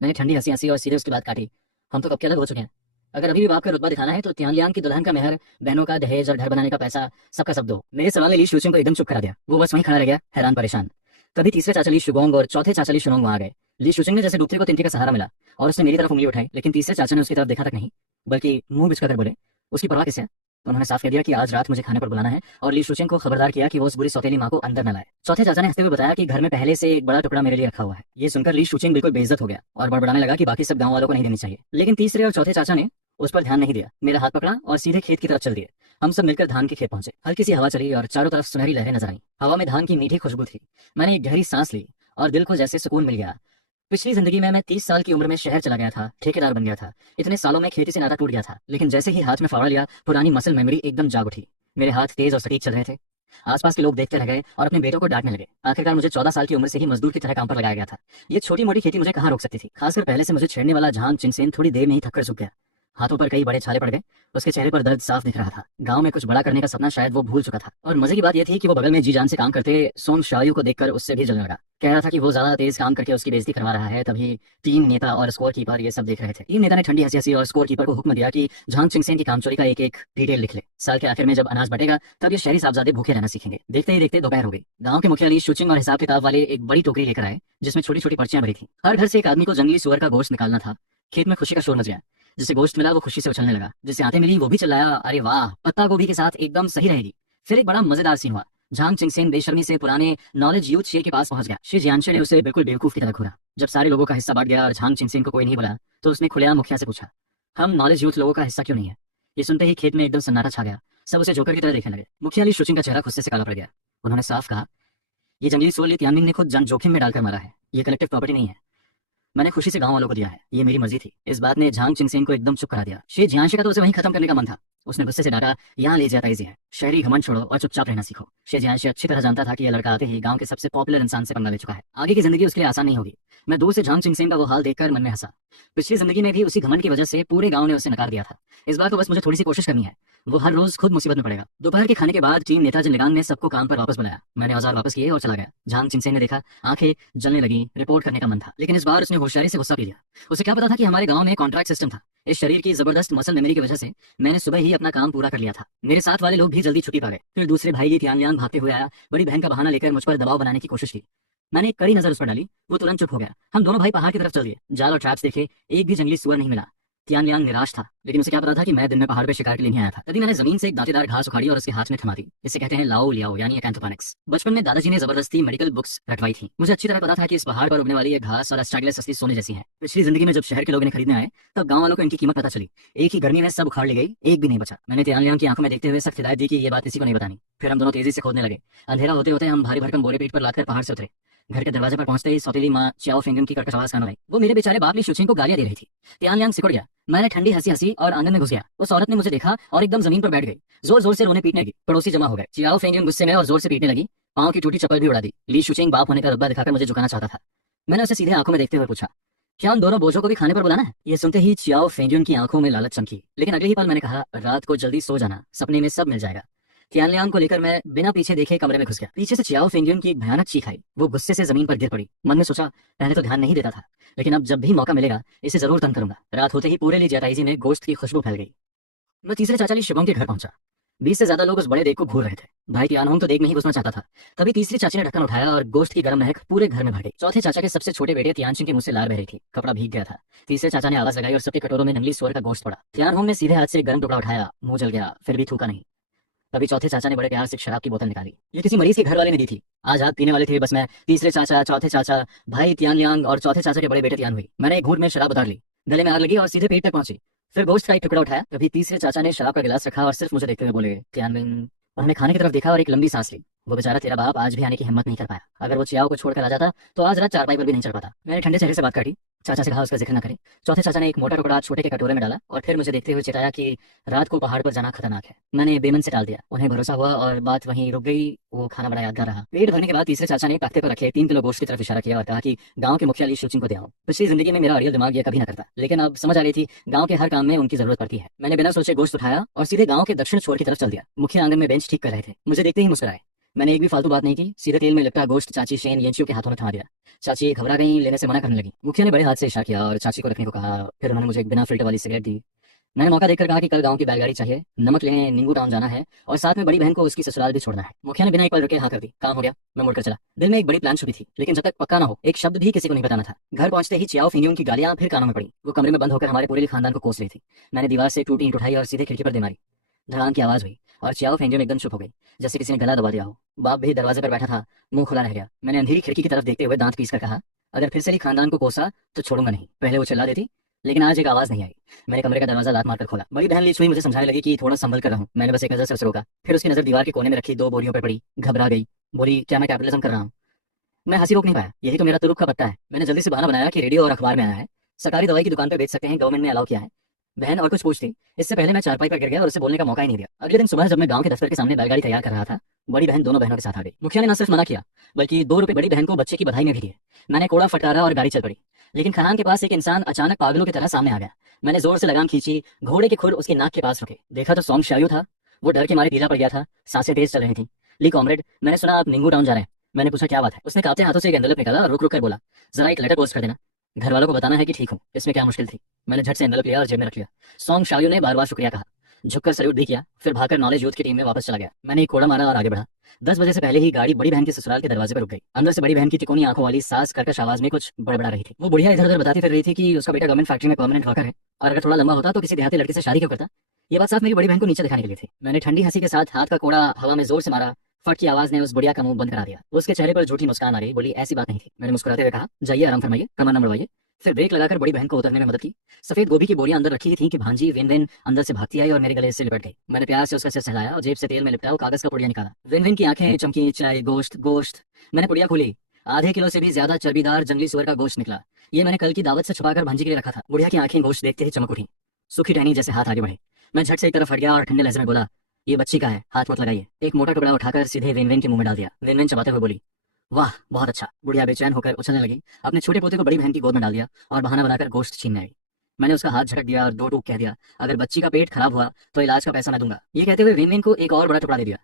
मैंने ठंडी हंसी हंसी और सीधे उसकी बात काटी, हम तो कब के अलग हो चुके हैं। अगर अभी भी बाप का रुतबा दिखाना है तो तियान लियांग की दुल्हन का मेहर, बहनों का दहेज और घर बनाने का पैसा, सबका सब दो। मेरे सवाल ने ली शुचिंग को एकदम चुप करा दिया। वो बस वहीं खड़ा रह गया, हैरान परेशान। तभी तीसरे चाचा ली शुगोंग और चौथे चाचा ली शुनोंग वहां आ गए। ली शुचिंग ने जैसे डूबते को तिनके का सहारा मिला और उसने मेरी तरफ उंगली उठाई, लेकिन तीसरे चाचा ने उसकी तरफ देखा तक नहीं, बल्कि मुंह बिचका बोले, उसकी परवाह किसे है? उन्होंने साफ कह दिया कि आज रात मुझे खाने पर बुलाना है और ली शुचिंग को खबरदार किया कि वो उस बुरी सौतेली माँ को अंदर न लाए। चौथे चाचा ने हंसते हुए बताया कि घर में पहले से एक बड़ा टुकड़ा मेरे लिए रखा हुआ है। ये सुनकर ली शुचिंग बिल्कुल बेइज्जत हो गया और बड़बड़ाने लगा कि बाकी सब गांव वालों को नहीं देनी चाहिए। लेकिन तीसरे और चौथे चाचा ने उस पर ध्यान नहीं दिया, मेरा हाथ पकड़ा और सीधे खेत की तरफ चल दिए। हम सब मिलकर धान के खेत पहुंचे। हल्की सी हवा चली और चारों तरफ सुनहरी लहरें नजर आई। हवा में धान की मीठी खुशबू थी। मैंने एक गहरी सांस ली और दिल को जैसे सुकून मिल गया। पिछली जिंदगी में मैं 30 साल की उम्र में शहर चला गया था, ठेकेदार बन गया था। इतने सालों में खेती से नाता टूट गया था, लेकिन जैसे ही हाथ में फावड़ा लिया, पुरानी मसल मेमोरी एकदम जाग उठी। मेरे हाथ तेज और सटीक चल रहे थे। आसपास के लोग देखते रह गए और अपने बेटों को डांटने लगे। आखिरकार मुझे 14 साल की उम्र से ही मजदूर की तरह काम पर लगाया गया था। ये छोटी मोटी खेती मुझे कहाँ रोक सकती थी। खासकर पहले से मुझे छेड़ने वाला झांग चिंगसेन थोड़ी देर में ही थककर सूख गया। हाथों पर कई बड़े छाले पड़ गए। उसके चेहरे पर दर्द साफ दिख रहा था। गांव में कुछ बड़ा करने का सपना शायद वो भूल चुका था। और मजे की बात यह थी कि वो बगल में जी जान से काम करते सोम शायु को देखकर उससे भी जलने लगा। कह रहा था कि वो ज्यादा तेज काम करके उसकी बेइज्जती करवा रहा है। तभी टीम नेता और स्कोर कीपर ये सब देख रहे थे। टीम नेता ने ठंडी हंसी हंसी और स्कोर कीपर को हुक्म दिया कि झांग चिंगसेन की कामचोरी का एक एक डिटेल लिख ले। साल के आखिर में जब अनाज बटेगा तब ये शहरी साहबजादे भूखे रहना सीखेंगे। देखते ही देखते दोपहर हो गई। गांव के मुखिया अली शूचिंग और हिसाब किताब वाले एक बड़ी टोकरी लेकर आए, जिसमें छोटी छोटी पर्चियां भरी थी। हर घर से एक आदमी को जंगली सुअर का गोश्त निकालना था। खेत में खुशी का शोर मच गया। जिसे गोश्त मिला वो खुशी से उछलने लगा। जिसे आटे मिली वो भी चिल्लाया, अरे वाह, पत्ता गोभी के साथ एकदम सही रहेगी। फिर एक बड़ा मजेदार सीन हुआ। झांग चिंगसेन बेशर्मी से पुराने नॉलेज यूथ शेर के पास पहुंच गया। श्री जियांशे ने उसे बिल्कुल बेवकूफ की तरह घूरा। जब सारे लोगों का हिस्सा बांट गया और झांग चिंगसेन को कोई नहीं बोला, तो उसने खुलेआम मुखिया से पूछा, हम नॉलेज यूथ लोगों का हिस्सा क्यों नहीं है? ये सुनते ही खेत में एकदम सन्नाटा छा गया। सब उसे जोकर की तरह देखने लगे। मुखिया अली शुचिंग का चेहरा गुस्से से काला पड़ गया। उन्होंने साफ कहा, ये जंगली सुअर तियानमिंग ने खुद जान जोखिम में डालकर मारा है। ये कलेक्टिव प्रॉपर्टी नहीं है। मैंने खुशी से गांव वालों को दिया है। ये मेरी मर्जी थी। इस बात ने झांग चिंगसेन को एकदम चुप करा दिया। श्री जियांशे का तो उसे वहीं खत्म करने का मन था। उसने गुस्से से डांटा, यहाँ ले जाता इजी है। शहरी घमंड छोड़ो और चुपचाप रहना सीखो। श्री जियांशे अच्छी तरह जानता था कि यह लड़का आते ही गांव के सबसे पॉपुलर इंसान से पंगा ले चुका है। आगे की जिंदगी उसके लिए आसान नहीं होगी। मैं दूर से झांग चिंगसेन का वो हाल देखकर मन में हंसा। पिछली जिंदगी में भी उसी घमंड की वजह से पूरे गांव ने उसे नकार दिया था। इस बार तो बस मुझे थोड़ी सी कोशिश करनी है। वो हर रोज खुद मुसीबत में पड़ेगा। दोपहर के खाने के बाद टीम नेता जिनलिगांग ने सबको काम पर वापस बुलाया। मैंने औजार वापस किए और चला गया। झांग चिंगसेन ने देखा, आंखें जलने लगी। रिपोर्ट करने का मन था, लेकिन इस बार उसने होशियारी से गुस्सा पी लिया। उसे क्या पता था कि हमारे गांव में कॉन्ट्रैक्ट सिस्टम था। इस शरीर की जबरदस्त मसल मेमोरी की वजह से मैंने सुबह ही अपना काम पूरा कर लिया था। मेरे साथ वाले लोग भी जल्दी छुट्टी पा गए। फिर दूसरे भाई ली तियानलियांग भागते हुए आया। बड़ी बहन का बहाना लेकर मुझ पर दबाव बनाने की कोशिश की। मैंने एक कड़ी नजर उस पर डाली। वो तुरंत चुप हो गया। हम दोनों भाई पहाड़ की तरफ चल दिए। जाल और ट्रैप्स देखे, एक भी जंगली सुअर नहीं मिला। तियानलियांग निराश था, लेकिन उसे क्या पता था कि मैं दिन में पहाड़ पे शिकार के लिए नहीं आया था। तभी मैंने जमीन से एक दांतेदार घास उखाड़ी और उसके हाथ में थमा दी। इसे कहते हैं लाओ लियाओ, यानी एकांथोपानिक्स। बचपन में दादाजी ने जबरदस्ती मेडिकल बुक्स रटवाई थी। मुझे अच्छी तरह पता था कि इस पहाड़ पर उगने वाली ये घास और एस्ट्रागलस असली सोने जैसी है। पिछली जिंदगी में जब शहर के लोग इन्हें खरीदने आए, तब गांव वालों को इनकी कीमत पता चली। एक ही गर्मी में सब उखाड़ ली गई, एक भी नहीं बचा। मैंने तियानलियांग की आंखों में देखते हुए सख्त हिदायत दी कि ये बात किसी को नहीं बतानी। फिर हम दोनों तेजी से खोदने लगे। अंधेरा होते होते हम भारी भरकम बोरे पीठ पर लादकर पहाड़ से उतरे। घर के दरवाजे पर पहुंचते ही सौतेली माँ चियाओ फेंगन की कर्कश आवाज कानों आई। वो मेरे बेचारे बाप ली शुचिंग को गालियां दे रही थी। तियानलियांग सिकुड़ गया। मैंने ठंडी हंसी हंसी और आंगन में घुस गया। उस औरत ने मुझे देखा और एकदम जमीन पर बैठ गई। जोर जोर से रोने पीटने लगी। पड़ोसी जमा हो गए। चियाओ फेंगन गुस्से में और जोर से पीटने लगी। पाँव की टूटी चप्पल भी उड़ा दी। ली शुचिंग बाप होने का रुतबा दिखाकर मुझे झुकाना चाहता था। मैंने उसे सीधे आंखों में देखते हुए पूछा, क्या उन दोनों बोझों को भी खाने पर बुलाना है? ये सुनते ही चियाओ फेंगन की आंखों में लालच चमकी, लेकिन अगले ही पल मैंने कहा, रात को जल्दी सो जाना, सपने में सब मिल जाएगा। तियानलियांग को लेकर मैं बिना पीछे देखे कमरे में घुस गया। पीछे से चियाओ फेंगन की एक भयानक चीख आई। वो गुस्से से जमीन पर गिर पड़ी। मन में सोचा, पहले तो ध्यान नहीं देता था, लेकिन अब जब भी मौका मिलेगा इसे जरूर तंग करूंगा। रात होते ही पूरे ली जैताइजी में गोश्त की खुशबू फैल गई। मैं तीसरे चाचा ली शिवोंग के घर पहुंचा। 20 से ज्यादा लोग उस बड़े देग को घूर रहे थे। भाई तियानहोंग तो देग में ही घुसना चाहता था। तभी तीसरे चाची ने ढक्कन उठाया और गोश्त की गर्म महक पूरे घर में भर गई। चौथे चाचा के सबसे छोटे बेटे तियानचिंग के मुंह से लार बह रही थी। कपड़ा भीग गया था। तीसरे चाचा ने आवाज लगाई और सबके कटोरों में नंगली सुअर का गोश्त पड़ा। तियानहोंग ने सीधे हाथ से एक गर्म टुकड़ा उठाया। मुंह जल गया, फिर भी थूका नहीं। तभी चौथे चाचा ने बड़े प्यार से शराब की बोतल निकाली। ये किसी मरीज के घर वाले ने दी थी। आज हाथ पीने वाले थे बस मैं, तीसरे चाचा, चौथे चाचा, भाई तियानलियांग और चौथे चाचा के बड़े बेटे तियान हुई। मैंने एक घूंट में शराब उतार ली। गले में आग लगी और सीधे पेट तक पहुंची। फिर गोश्त का एक टुकड़ा उठाया। तभी तीसरे चाचा ने शराब का गिलास रखा और सिर्फ मुझे देखते हुए बोले, तियानमिंग। उन्होंने खाने की तरफ देखा और एक लंबी सांस ली। वो बेचारा तेरा बाप आज भी आने की हिम्मत नहीं कर पाया। अगर वो चियाओ को छोड़कर आ जाता तो आज रात चारपाई पर भी नहीं चढ़ पाता। मैंने ठंडे चेहरे से बात काटी। चाचा से कहा उसका जिक्र न करे। चौथे चाचा ने एक मोटा टुकड़ा छोटे के कटोरे में डाला और फिर मुझे देखते हुए चिताया कि रात को पहाड़ पर जाना खतरनाक है। मैंने बेमन से टाल दिया। उन्हें भरोसा हुआ और बात वहीं रुक गई। वो खाना बड़ा यादगार रहा। पेट भरने के बाद तीसरे चाचा ने तख्ते पर रखे 3 किलो गोश्त की तरफ इशारा किया और कहा कि गांव के मुखिया ली शुचिंग को दे आओ। पिछली जिंदगी में मेरा अड़ियल दिमाग ये कभी न करता, लेकिन अब समझ आ रही थी गांव के हर काम में उनकी जरूरत पड़ती है। मैंने बिना सोचे गोश्त उठाया और सीधे गांव के दक्षिण छोर की तरफ चल दिया। मुखिया आंगन में बेंच ठीक कर रहे थे। मुझे देखते ही मुस्कुराए। मैंने एक भी फालतू बात नहीं की। सीधे तेल में लिपटा गोश्त चाची शेन येंचियो के हाथों में थमा दिया। चाची घबरा गई, लेने से मना करने लगी। मुखिया ने बड़े हाथ से इशारा किया और चाची को रखने को कहा। फिर उन्होंने मुझे एक बिना फिल्टर वाली सिगरेट दी। मैंने मौका देखकर कहा कि कल गांव की बैलगाड़ी चाहिए, नमक लेने नींबू टाउन जाना है और साथ में बड़ी बहन को उसकी ससुराल भी छोड़ना है। मुखिया ने बिना एक पल रुके हाँ कर दी। काम हो गया। मैं मुड़कर चला। दिल में एक बड़ी प्लान छुपी थी, लेकिन जब तक पक्का ना हो एक शब्द भी किसी को नहीं बताना था। घर पहुंचते ही चियाओ फिंगियों की गालियां फिर कानों में पड़ी। वो कमरे में बंद होकर हमारे पूरे खानदान को कोस रही थी। मैंने दीवार से टूटी ईंट उठाई और सीधे खिड़की पर दे मारी। धड़ाम की आवाज हुई और चियाओ फेंगियों एकदम चुप हो गई, जैसे किसी ने गला दबा दिया हो। बाप भी दरवाजे पर बैठा था, मुंह खुला रह गया। मैंने अंधेरी खिड़की की तरफ देखते हुए दांत पीस कर कहा, अगर फिर से ही खानदान को कोसा तो छोड़ूंगा नहीं। पहले वो चिल्ला देती, लेकिन आज एक आवाज नहीं आई। मैंने कमरे का दरवाजा लात मारकर खोला। बड़ी बहन ली छुई मुझे समझाने लगी कि थोड़ा संभल कर रहूं। मैंने बस एक नजर से उसे रोका। फिर उसकी नजर दीवार के कोने में रखी 2 बोरियों पर पड़ी। घबरा गई। बोली, क्या मैं कैपिटलिज्म कर रहा हूँ? मैं हंसी रोक नहीं पाया, यही तो मेरा तुरुप का पत्ता है। मैंने जल्दी से बहाना बनाया कि रेडियो और अखबार में आया है, सरकारी दवाई की दुकान पे बेच सकते हैं, गवर्नमेंट ने अलाउ किया है। बहन और कुछ पूछती, इससे पहले मैं चारपाई पर गिर गया और उसे बोलने का मौका ही नहीं दिया। अगले दिन सुबह जब मैं गांव के दफ्तर के सामने बैलगाड़ी तैयार कर रहा था, बड़ी बहन दोनों बहनों के साथ आ गई। मुखिया ने न सिर्फ मना किया, बल्कि 2 रुपए बड़ी बहन को बच्चे की बधाई में भी दिए। मैंने कोड़ा फटकारा और गाड़ी चल पड़ी। लेकिन खनान के पास एक इंसान अचानक पागलों की तरह सामने आ गया। मैंने जोर से लगाम खींची, घोड़े के खुर उसकी नाक के पास रुके। देखा तो सौंग शायु था। वो डर के मारे पीला पड़ गया था, सांसें तेज चल रही थी। ली कॉमरेड, मैंने सुना आप निंगू टाउन जा रहे हैं। मैंने पूछा क्या बात है। उसने कांपते हाथों से एक एनवेलप निकाला और रुक रुक कर बोला, जरा एक लेटर पोस्ट कर देना, घर वालों को बताना है कि ठीक हूँ। इसमें क्या मुश्किल थी। मैंने झट से एनवेलप लिया और जेब में रख लिया। सॉन्ग शायू ने बार बार शुक्रिया कहा, झुककर सल्यूट भी किया, फिर भागकर नॉलेज यूथ की टीम में वापस चला गया। मैंने एक कोड़ा मारा और आगे बढ़ा। 10 बजे से पहले ही गाड़ी बड़ी बहन के ससुराल के दरवाजे पर रुक गई। अंदर से बड़ी बहन की तिकोनी आंखों वाली सास कर्कश आवाज में कुछ बड़बड़ा रही थी। वो बुढ़िया इधर उधर बताती फिर रही थी कि उसका बेटा गवर्नमेंट फैक्ट्री में परमानेंट वर्कर है और अगर थोड़ा लंबा होता तो किसी देहाती लड़के से शादी क्यों करता। ये बात साफ मेरी बड़ी बहन को नीचे दिखाने के लिए थी। मैंने ठंडी हंसी के साथ हाथ का कोड़ा हवा में जोर से मारा। फट की आवाज ने उस बुढ़िया का मुंह बंद करा दिया। उसके चेहरे पर झूठी मुस्कान आ गई। बोली, ऐसी बात नहीं थी। मैंने मुस्कुराते हुए कहा, जाइए आराम फरमाइए, कमर न मड़वाइए। फिर ब्रेक लगाकर बड़ी बहन को उतरने में मदद की। सफेद गोभी की बोरियां अंदर रखी थी कि भांजी वेन वेन अंदर से भागती आई और मेरे गले से लिपट गई। मैंने प्यार से उसका सिर सहलाया और जेब से तेल में लिपटा वो कागज का पुड़िया निकाला। वेन वेन की आंखें चमकी, चाय, गोश्त गोश्त। मैंने पुड़िया खोली। आधे किलो से भी ज्यादा चर्बीदार जंगली सुअर का गोश्त निकला। ये मैंने कल की दावत से छुपाकर भांजी के लिए रखा था। बुढ़िया की आंखें गोश्त देखते ही चमक उठी। सूखी टहनी जैसे हाथ आगे बढ़े। मैं झट से एक तरफ हट गया और ठंडे लहजे में बोला, ये बच्ची का है, हाथ मत लगाइए। एक मोटा टुकड़ा उठाकर सीधे वेन वेन के मुंह में डाल दिया। वेन वेन चबाते हुए बोली, वाह बहुत अच्छा। बुढ़िया बेचैन होकर उछलने लगी। अपने छोटे पोते को बड़ी बहन की गोद में डाल दिया और बहाना बनाकर गोश्त छीनने आई। मैंने उसका हाथ झटक दिया और दो टूक कह दिया, अगर बच्ची का पेट खराब हुआ तो इलाज का पैसा मैं दूंगा। ये कहते हुए वेन वेन को एक और बड़ा टुकड़ा दे दिया।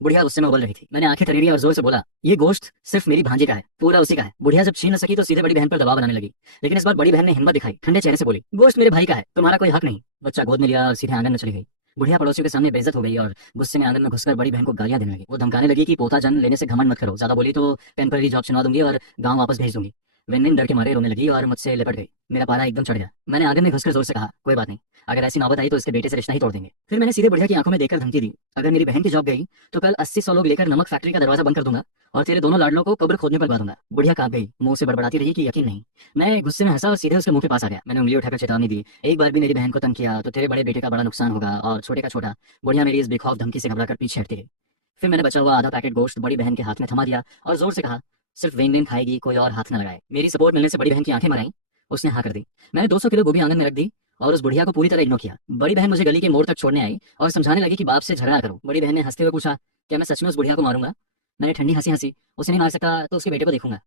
बुढ़िया उससे में उबल रही थी। मैंने आंखें तरेड़ी और जोर से बोला, ये गोश्त सिर्फ मेरी भांजे का है, पूरा उसी का है। बुढ़िया जब छीन न सकी तो सीधे बड़ी बहन पर दबाव बनाने लगी। लेकिन इस बार बड़ी बहन ने हिम्मत दिखाई, ठंडे चेहरे से बोली, गोश्त मेरे भाई का है, तुम्हारा कोई हक नहीं। बच्चा गोद में लिया और सीधे आंगन में चली गई। बुढ़िया पड़ोसियों के सामने बेइज्जत हो गई और गुस्से में आंगन में घुसकर बड़ी बहन को गालियां देने लगी। वो धमकाने लगी कि पोता जन्म लेने से घमंड मत करो, ज्यादा बोली तो टेम्पररी जॉब चुनवा दूंगी और गांव वापस भेज दूंगी। वेनविन डर के मारे रोने लगी और मुझसे लिपट गई। मेरा पारा एकदम चढ़ गया। मैंने आंगन में घुसकर जोर से कहा, कोई बात नहीं, अगर ऐसी नौबत आई तो इसके बेटे से रिश्ता ही तोड़ देंगे। फिर मैंने सीधे बुढ़िया की आंखों में देखकर धमकी दी, अगर मेरी बहन की जॉब गई तो कल 80-100 लोग लेकर नमक फैक्ट्री का दरवाजा बंद कर दूंगा और तेरे दोनों लाडलों को कब्र खोदने पर लगा दूंगा। बुढ़िया कांप गई, मुंह से बड़बड़ाती रही कि यकीन नहीं। मैं गुस्से में हंसा और सीधे उसके मुंह के पास आ गया। मैंने उंगली उठाकर चेतावनी दी, एक बार भी मेरी बहन को तंग किया तो तेरे बड़े बेटे का बड़ा नुकसान होगा और छोटे का छोटा। बुढ़िया मेरी इस बेखौफ धमकी से घबराकर पीछे हटती गई। फिर मैंने बचा हुआ आधा पैकेट गोश्त बड़ी बहन के हाथ में थमा दिया और जोर से कहा, सिर्फ वेन वेन खाएगी, कोई और हाथ न लगाए। मेरी सपोर्ट मिलने से बड़ी बहन की आंखें मर आईं। उसने हाँ कर दी। मैंने 200 किलो गोभी आंगन में रख दी और उस बुढ़िया को पूरी तरह इग्नोर किया। बड़ी बहन मुझे गली के मोड़ तक छोड़ने आई और समझाने लगी कि बाप से झगड़ा करो। बड़ी बहन ने हंसते हुए पूछा, क्या मैं सच में उस बुढ़िया को मारूंगा। मैंने ठंडी हंसी हंसी, उसे नहीं मार सकता तो उसके बेटे को देखूंगा।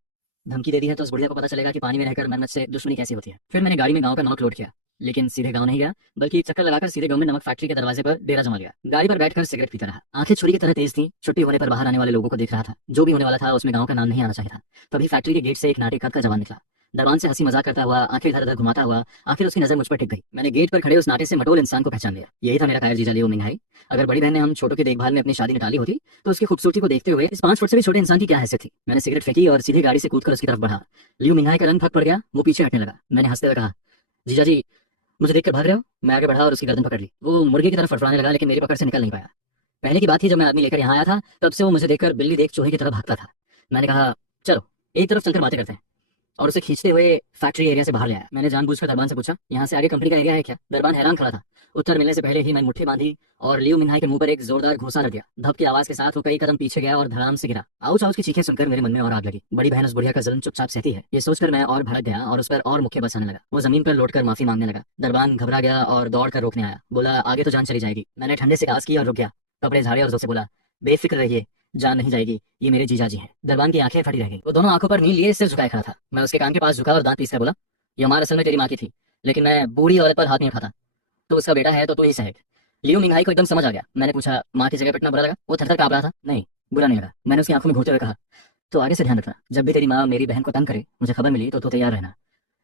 धमकी दे दी है तो उस बुढ़िया को पता चलेगा कि पानी में रहकर मरमत से दुश्मनी कैसी होती है। फिर मैंने गाड़ी में गांव का नमक लोड किया, लेकिन सीधे गांव नहीं गया, बल्कि एक चक्कर लगाकर सीधे गवर्नमेंट नमक फैक्ट्री के दरवाजे पर डेरा जमा लिया। गाड़ी पर बैठकर सिगरेट पीता रहा। आंखें छुरी की तरह तेज थी। छुट्टी होने पर बाहर आने वाले लोगों को देख रहा था। जो भी होने वाला था उसमें गांव का नाम नहीं आना चाहिए था। तभी फैक्ट्री के गेट से एक नाटे कद का जवान निकला। दरबान से हंसी मजाक करता हुआ, आंखें इधर उधर घुमाता हुआ, आखिर उसकी नजर मुझ पर टिक गई। मैंने गेट पर खड़े उस नाटे से मटोल इंसान को पहचान लिया। यही था मेरा कायर जीजा लियो मिंगहाई। अगर बड़ी बहन ने हम छोटों की देखभाल में अपनी शादी निकाली होती तो उसकी खूबसूरती को देखते हुए इस 5 फुट से भी छोटे इंसान की क्या हैसियत थी। मैंने सिगरेट फेंकी और सीधे गाड़ी से कूदकर उसकी तरफ बढ़ा। लियो मिंगहाई का रंग फक पड़ गया, वो पीछे हटने लगा। मैंने हंसते हुए कहा, जीजा जी मुझे देखकर भाग रहे हो। मैं आगे बढ़ा और उसकी गर्दन पकड़ ली। वो मुर्गे की तरफ फड़फड़ाने लगा, लेकिन मेरी पकड़ से निकल नहीं पाया। पहले की बात थी जब मैं आदमी लेकर यहाँ आया था, तब से वो मुझे देखकर बिल्ली देख चूहे की तरह भागता था। मैंने कहा, चलो एक तरफ चलकर बातें करते हैं, और उसे खींचते हुए फैक्ट्री एरिया से बाहर ले आया। मैंने जानबूझकर दरबान से पूछा, यहाँ से आगे कंपनी का एरिया है क्या। दरबान हैरान खड़ा था। उत्तर मिलने से पहले ही मैं मुट्ठी बांधी और लियो मिन्हाई के मुंह पर एक जोरदार घूंसा लग गया। धप की आवाज के साथ वो कई कदम पीछे गया और धड़ाम से गिरा। आउच आउच की चीखें सुनकर मेरे मन में और आग लगी। बड़ी बहन उस बुढ़िया का जुल्म चुपचाप सहती है, ये सोचकर मैं और भड़क गया और उस पर और मुख्य बसाने लगा। वो जमीन पर लौटकर माफी मांगने लगा। दरबान घबरा गया और दौड़ कर रोकने आया। बोला, आगे तो जान चली जाएगी। मैंने ठंडे से आस की और रुक गया। कपड़े झाड़े और जोर से बोला, बेफिक्र रहिए, जान नहीं जाएगी, ये मेरे जीजाजी हैं। दरबान की आंखें फटी रह गई। वो दोनों आंखों पर नील लिए सिर झुकाए खड़ा था। मैं उसके कान के पास झुका और दांत पीसकर बोला, ये हमारा असल में तेरी माँ की थी, लेकिन मैं बूढ़ी औरत पर हाथ नहीं उठाता। तो उसका बेटा है तो तू ही सहेग। लियो मिंगहाई को एकदम समझ आ गया। मैंने पूछा, माँ की जगह पिटना बुरा लगा। वो थरथर कांप रहा था। नहीं, बुरा नहीं लगा। मैंने उसकी आंखों में घूरते हुए कहा, तो आगे से ध्यान रखना, जब भी तेरी माँ मेरी बहन को तंग करे, मुझे खबर मिली तो तू तैयार रहना।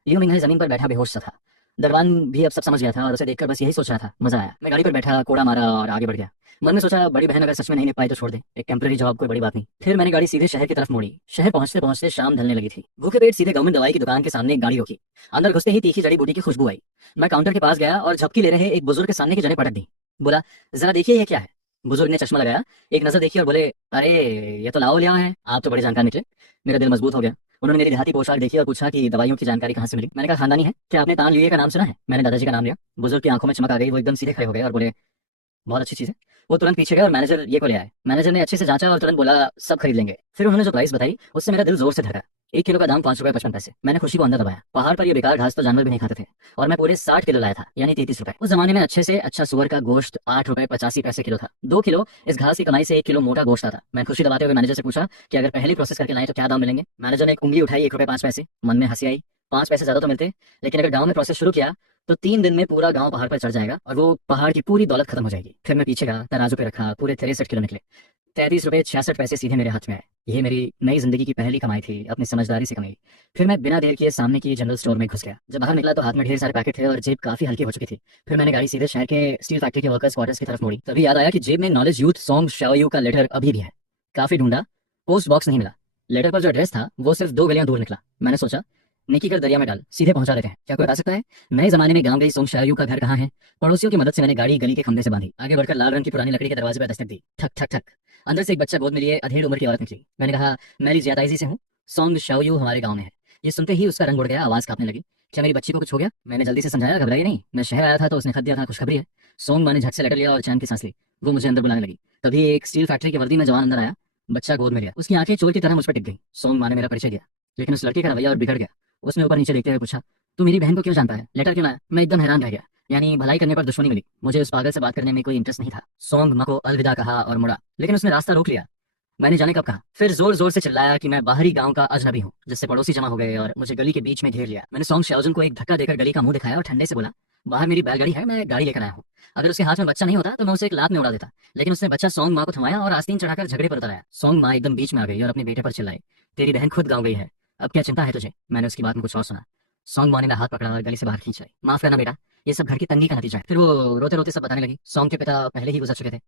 लियो मिंगहाई जमीन पर बैठा बेहोश सा था। दरबान भी अब सब समझ गया था और उसे देखकर बस यही सोच रहा था। मजा आया। मैं गाड़ी पर बैठा, कोड़ा मारा और आगे बढ़ गया। मन में सोचा, बड़ी बहन अगर सच में नहीं निप पाई तो छोड़ दे, एक टेम्पररी जॉब, कोई बड़ी बात नहीं। फिर मैंने गाड़ी सीधे शहर की तरफ मोड़ी। शहर पहुंचते पहुंचते शाम ढलने लगी थी। भूखे पेट सीधे गवर्नमेंट दवाई की दुकान के सामने एक गाड़ी रोकी। अंदर घुसते ही तीखी जड़ी बूटी की खुशबू आई। मैं काउंटर के पास गया और झपकी ले रहे एक बुजुर्ग के सामने की जड़ें पटक दी। बोला, जरा देखिए ये क्या है। बुजुर्ग ने चश्मा लगाया, एक नजर देखी और बोले, अरे ये तो लाओ लिया है, आप तो बड़े जानकार निकले। मेरा दिल मजबूत हो गया। उन्होंने मेरी देहाती पोशाक देखी और पूछा कि दवाइयों की जानकारी कहाँ से मिली। मैंने कहा, खानदानी है। क्या आपने तान लिये का नाम सुना है। मैंने दादाजी का नाम लिया। बुजुर्ग की आंखों में चमक आ गई। वो एकदम सीधे खड़े हो गए और बोले, बहुत अच्छी चीज़ है, वो तुरंत पीछे गए और मैनेजर ये को ले आए। मैनेजर ने अच्छे से जांचा और तुरंत बोला सब खरीद लेंगे। फिर उन्होंने जो प्राइस बताई उससे मेरा दिल जोर से धड़का। 1 किलो का दाम 5 रुपए 55 पैसे। मैंने खुशी को अंदर दबाया। पहाड़ पर ये बेकार घास तो जानवर भी नहीं खाते थे, और मैं पूरे 60 किलो लाया था, यानी 33 रुपए। उस जमाने में अच्छे से अच्छा सुअर का गोश्त 8 रुपए 85 पैसे किलो था। 2 किलो इस घास की कमाई से 1 किलो मोटा गोश्त आता। मैं खुशी दबाते हुए मैनेजर से पूछा कि अगर पहले प्रोसेस करके लाए तो क्या दाम मिलेंगे। मैनेजर ने एक उंगली उठाई, 1 रुपए 5 पैसे। मन में हंसी आई। 5 पैसे ज्यादा तो मिलते, लेकिन अगर गाँव में प्रोसेस शुरू किया तो 3 दिन में पूरा गांव पहाड़ पर चढ़ जाएगा और वो पहाड़ की पूरी दौलत खत्म हो जाएगी। फिर मैं पीछे गया, तराजू पे रखा, पूरे 63 किलो निकले। 33 रुपए 66 पैसे सीधे मेरे हाथ में आए। ये मेरी नई जिंदगी की पहली कमाई थी, अपनी समझदारी से कमाई। फिर मैं बिना देर किए सामने की जनरल स्टोर में घुस गया। जब बाहर निकला तो हाथ में ढेर सारे पैकेट थे और जेब काफी हल्की हो चुकी थी। फिर मैंने गाड़ी सीधे शहर के स्टील फैक्ट्री के वर्कर्स क्वार्टर्स की तरफ मोड़ी। तभी याद आया कि जेब में नॉलेज यूथ सॉन्ग शाओयू का लेटर अभी भी है। काफी ढूंढा, पोस्ट बॉक्स नहीं मिला। लेटर पर जो एड्रेस था वो सिर्फ 2 गलियां दूर निकला। मैंने सोचा निकी कर दरिया में डाल, सीधे पहुंचा देते हैं। क्या कोई बता सकता है नए जमाने में गांव गई सोंग शायू का घर कहाँ है? पड़ोसियों की मदद से मैंने गाड़ी गली के खंभे से बांधी। आगे बढ़कर लाल रंग की पुरानी लकड़ी के दरवाजे पर दस्तक दी। ठक ठक ठक। अंदर से एक बच्चा गोद में लिए अधेड़ उम्र की औरत निकली। मैंने कहा मैं ली जियादाइजी से हूँ, सोंग शाओयू हमारे गाँव में है। ये सुनते ही उसका रंग उड़ गया, आवाज कांपने लगी। क्या मेरी बच्ची को कुछ हो गया? मैंने जल्दी से समझाया, घबराइए नहीं, मैं शहर आया था तो उसने खत दिया था, खुशखबरी है। सोंग माँ ने झट से लेटर लिया और चैन की सांस ली। वो मुझे अंदर बुलाने लगी। तभी एक स्टील फैक्ट्री की वर्दी में जवान अंदर आया। बच्चा गोद में लिया, उसकी आंखें चोर की तरह मुझ पर टिक गई। सोंग माँ ने मेरा परिचय दिया, लेकिन उस लड़के का रवैया और बिगड़ गया। उसने ऊपर नीचे देखते हुए पूछा, तू मेरी बहन को क्यों जानता है? लेटर क्यों लाया? मैं एकदम हैरान रह गया। यानी भलाई करने पर दुश्मनी मिली। मुझे उस पागल से बात करने में कोई इंटरेस्ट नहीं था। सोंग माँ को अलविदा कहा और मुड़ा, लेकिन उसने रास्ता रोक लिया। मैंने जाने कब कहा। फिर जोर जोर से चिल्लाया कि मैं बाहरी गांव का अजनबी हूँ, जिससे पड़ोसी जमा हो गए और मुझे गली के बीच में घेर लिया। मैंने सोंग शाओजुन को एक धक्का देकर गली का मुंह दिखाया और ठंडे से बोला, बाहर मेरी बैलगाड़ी है, मैं गाड़ी लेकर आया हूँ। अगर उसके हाथ में बच्चा नहीं होता तो मैं उसे एक लात में उड़ा देता, लेकिन उसने बच्चा सोंग माँ को थमाया और आस्तीन चढ़ाकर झगड़े पर उतराया। सोंग माँ एकदम बीच में आ गई और अपने बेटे पर चिल्लाई, तेरी बहन खुद गाँव गई है, अब क्या चिंता है तुझे? मैंने उसकी बात में कुछ और सुना। सोंग माँ ने मेरा हाथ पकड़ा और गली से बाहर खींच लाई। माफ करना बेटा, ये सब घर की तंगी का नतीजा है। फिर वो रोते रोते सब बताने लगी। सोंग के पिता पहले ही गुजर चुके थे।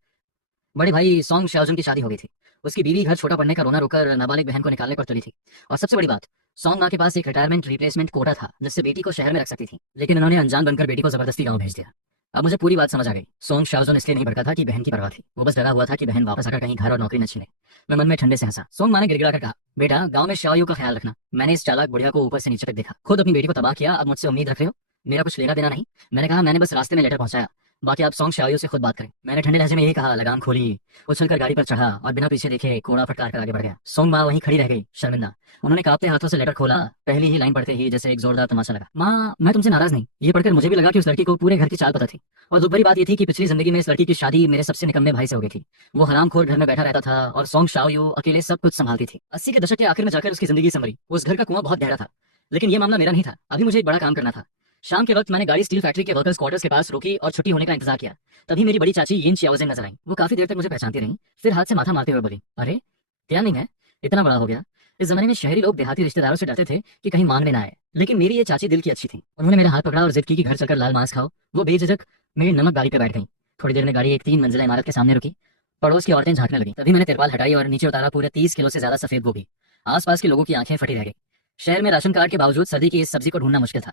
बड़े भाई सोंग शाओजुन की शादी हो गई थी। उसकी बीवी घर छोटा पड़ने का रोना रोकर नाबालिग बहन को निकालने पर तुली थी। और सबसे बड़ी बात, सोंग माँ के पास एक रिटायरमेंट रिप्लेसमेंट कोटा था, जिससे बेटी को शहर में रख सकती थी, लेकिन उन्होंने अनजान बनकर बेटी को जबरदस्ती गाँव भेज दिया। अब मुझे पूरी बात समझ आ गई। सोंग शाओजुन इसलिए नहीं भड़का था कि बहन की परवाह थी, वो बस डरा हुआ था कि बहन वापस आकर कहीं घर और नौकरी न छीने। मैं मन में ठंडे से हंसा। सोंग माँ ने गिड़गिड़ा कर कहा, बेटा गाँव में शाओयू का ख्याल रखना। मैंने इस चालाक बुढ़िया को ऊपर से नीचे तक देखा। खुद अपनी बेटी को तबाह किया, अब मुझसे उम्मीद रख रहे हो? मेरा कुछ लेना देना नहीं। मैंने कहा मैंने बस रास्ते में लेटर पहुंचाया, बाकी आप सोंग शाओयू से खुद बात करें। मैंने ठंडे लहजे में यही कहा, लगाम खोली, उछलकर गाड़ी पर चढ़ा और बिना पीछे देखे कोड़ा फटकार कर आगे बढ़ गया। सोंग माँ वहीं खड़ी रह गई, शर्मिंदा। उन्होंने कांपते हाथों से लेटर खोला। पहली ही लाइन पढ़ते ही जैसे एक जोरदार तमाचा लगा। माँ मैं तुमसे नाराज नहीं। ये पढ़कर मुझे भी लगा कि उस लड़की को पूरे घर की चाल पता थी। और दुख भरी बात ये थी कि पिछली जिंदगी में इस लड़की की शादी मेरे सबसे निकम्मे भाई से हो गई थी। वो हरामखोर घर में बैठा रहता था और सोंग शाओयू अकेले सब कुछ संभालती थी। 80 के दशक के आखिर में जाकर उसकी जिंदगी संवरी। उस घर का कुआं बहुत गहरा था, लेकिन ये मामला मेरा नहीं था। अभी मुझे एक बड़ा काम करना था। शाम के वक्त मैंने गाड़ी स्टील फैक्ट्री के वर्कर्स क्वार्टर्स के पास रोकी और छुट्टी होने का इंतजार किया। तभी मेरी बड़ी चाची यिन चियाओजेन नजर आई। वो काफी देर तक मुझे पहचानती रही, फिर हाथ से माथा मारते हुए बोली, अरे क्या नहीं है, इतना बड़ा हो गया। इस जमाने में शहरी लोग देहाती रिश्तेदारों से डरते थे कि कहीं मान में ना आए, लेकिन मेरी ये चाची दिल की अच्छी थी। उन्होंने मेरा हाथ पकड़ा और जिद की कि घर चलकर लाल मांस खाओ। वो बेझिझक मेरी नमक गाड़ी पर बैठ गई। थोड़ी देर में गाड़ी एक 3 मंजिला इमारत के सामने रुकी। पड़ोस की औरतें झांकने लगी। तभी मैंने तिरपाल हटाई और नीचे उतारा पूरे 30 किलो से ज्यादा सफेद गोभी। आसपास के लोगों की आंखें फटी रह गई। शहर में राशन कार्ड के बावजूद सर्दी की इस सब्जी को ढूंढना मुश्किल था,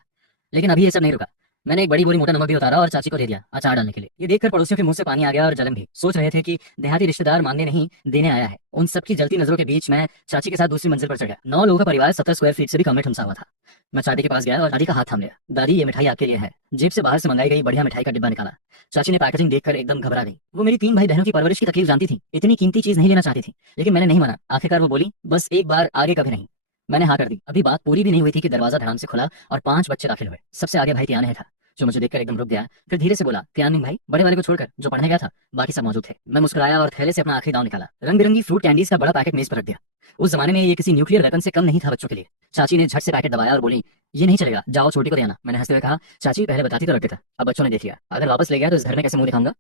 लेकिन अभी ये सब नहीं रुका। मैंने एक बड़ी बोरी मोटा नमक भी उतारा और चाची को दे दिया अचार डालने के लिए। ये देखकर पड़ोसियों के मुंह से पानी आ गया और जलन भी। सोच रहे थे कि देहाती रिश्तेदार मांगने नहीं देने आया है। उन सबकी जलती नजरों के बीच मैं चाची के साथ दूसरी मंजिल पर चढ़ गया। 9 लोगों का परिवार 70 स्क्वायर फीट से भी कम में ठुमसा हुआ था। मैं चाची के पास गया और दादी का हाथ थाम लिया। दादी ये मिठाई आपके लिए है। जेब से बाहर से मंगाई गई बढ़िया मिठाई का डिब्बा निकाला। चाची ने पैकेजिंग देखकर एकदम घबरा गई। वो मेरी 3 भाई बहनों की परवरिश की तकलीफ जानती थी, इतनी कीमती चीज नहीं लेना चाहती थी, लेकिन मैंने नहीं माना। आखिरकार वो बोली, बस एक बार आगे कभी नहीं। मैंने हाँ कर दी। अभी बात पूरी भी नहीं हुई थी कि दरवाजा धड़ाम से खुला और 5 बच्चे दाखिल हुए। सबसे आगे भाई त्यान है था, जो मुझे देखकर एकदम रुक गया। फिर धीरे से बोला, त्यानिंग भाई, बड़े वाले को छोड़कर जो पढ़ने गया था, बाकी सब मौजूद थे। मैं मुस्कुराया और थैले से अपना आखिरी दांव निकाला। रंग बिरंगी फ्रूट कैंडीज का बड़ा पैकेट मेज पर रख दिया। उस जमाने में ये किसी न्यूक्लियर वेपन से कम नहीं था बच्चों के लिए। चाची ने झट से पैकेट दबाया और बोली, ये नहीं चलेगा, जाओ छोटी को देना। मैंने हंसते हुए कहा, चाची पहले बताती तो रख देता, अब बच्चों ने देख लिया, अगर वापस ले गया तो इस घर में कैसे मुंह दिखाऊंगा।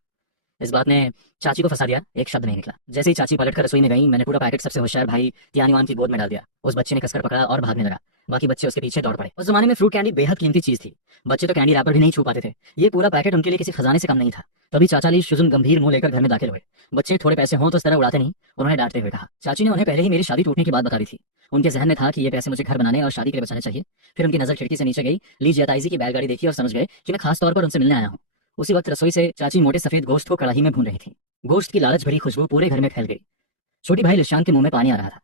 इस बात ने चाची को फंसा दिया, एक शब्द नहीं निकला। जैसे ही चाची पलट कर रसोई में गई, मैंने पूरा पैकेट सबसे होशियार भाई तियानीवान की गोद में डाल दिया। उस बच्चे ने कसकर पकड़ा और भागने लगा। बाकी बच्चे उसके पीछे दौड़ पड़े। उस जमाने में फ्रूट कैंडी बेहद कीमती चीज थी। बच्चे तो कैंडी रैपर भी नहीं छू पाते थे, ये पूरा पैकेट उनके लिए किसी खजाने से कम नहीं था। तभी चाचा ली शुजुन गंभीर मुंह लेकर घर में दाखिल हुए। बच्चे थोड़े पैसे हों तो इस तरह उड़ाते नहीं, उन्होंने डांटते हुए कहा। चाची ने उन्हें पहले ही मेरी शादी टूटने की बात बता दी थी। उनके जहन में था कि ये पैसे मुझे घर बनाने और शादी के लिए बचाने चाहिए। फिर उनकी नजर खिड़की से नीचे गई, ली जियाताइजी की बैलगाड़ी देखी और समझ गए कि मैं खास तौर पर उनसे मिलने आया हूँ। उसी वक्त रसोई से चाची मोटे सफेद गोश्त को कढ़ाई में भून रही थी। गोश्त की लालच भरी खुशबू पूरे घर में फैल गई। छोटी भाई लिशांग के मुंह में पानी आ रहा था,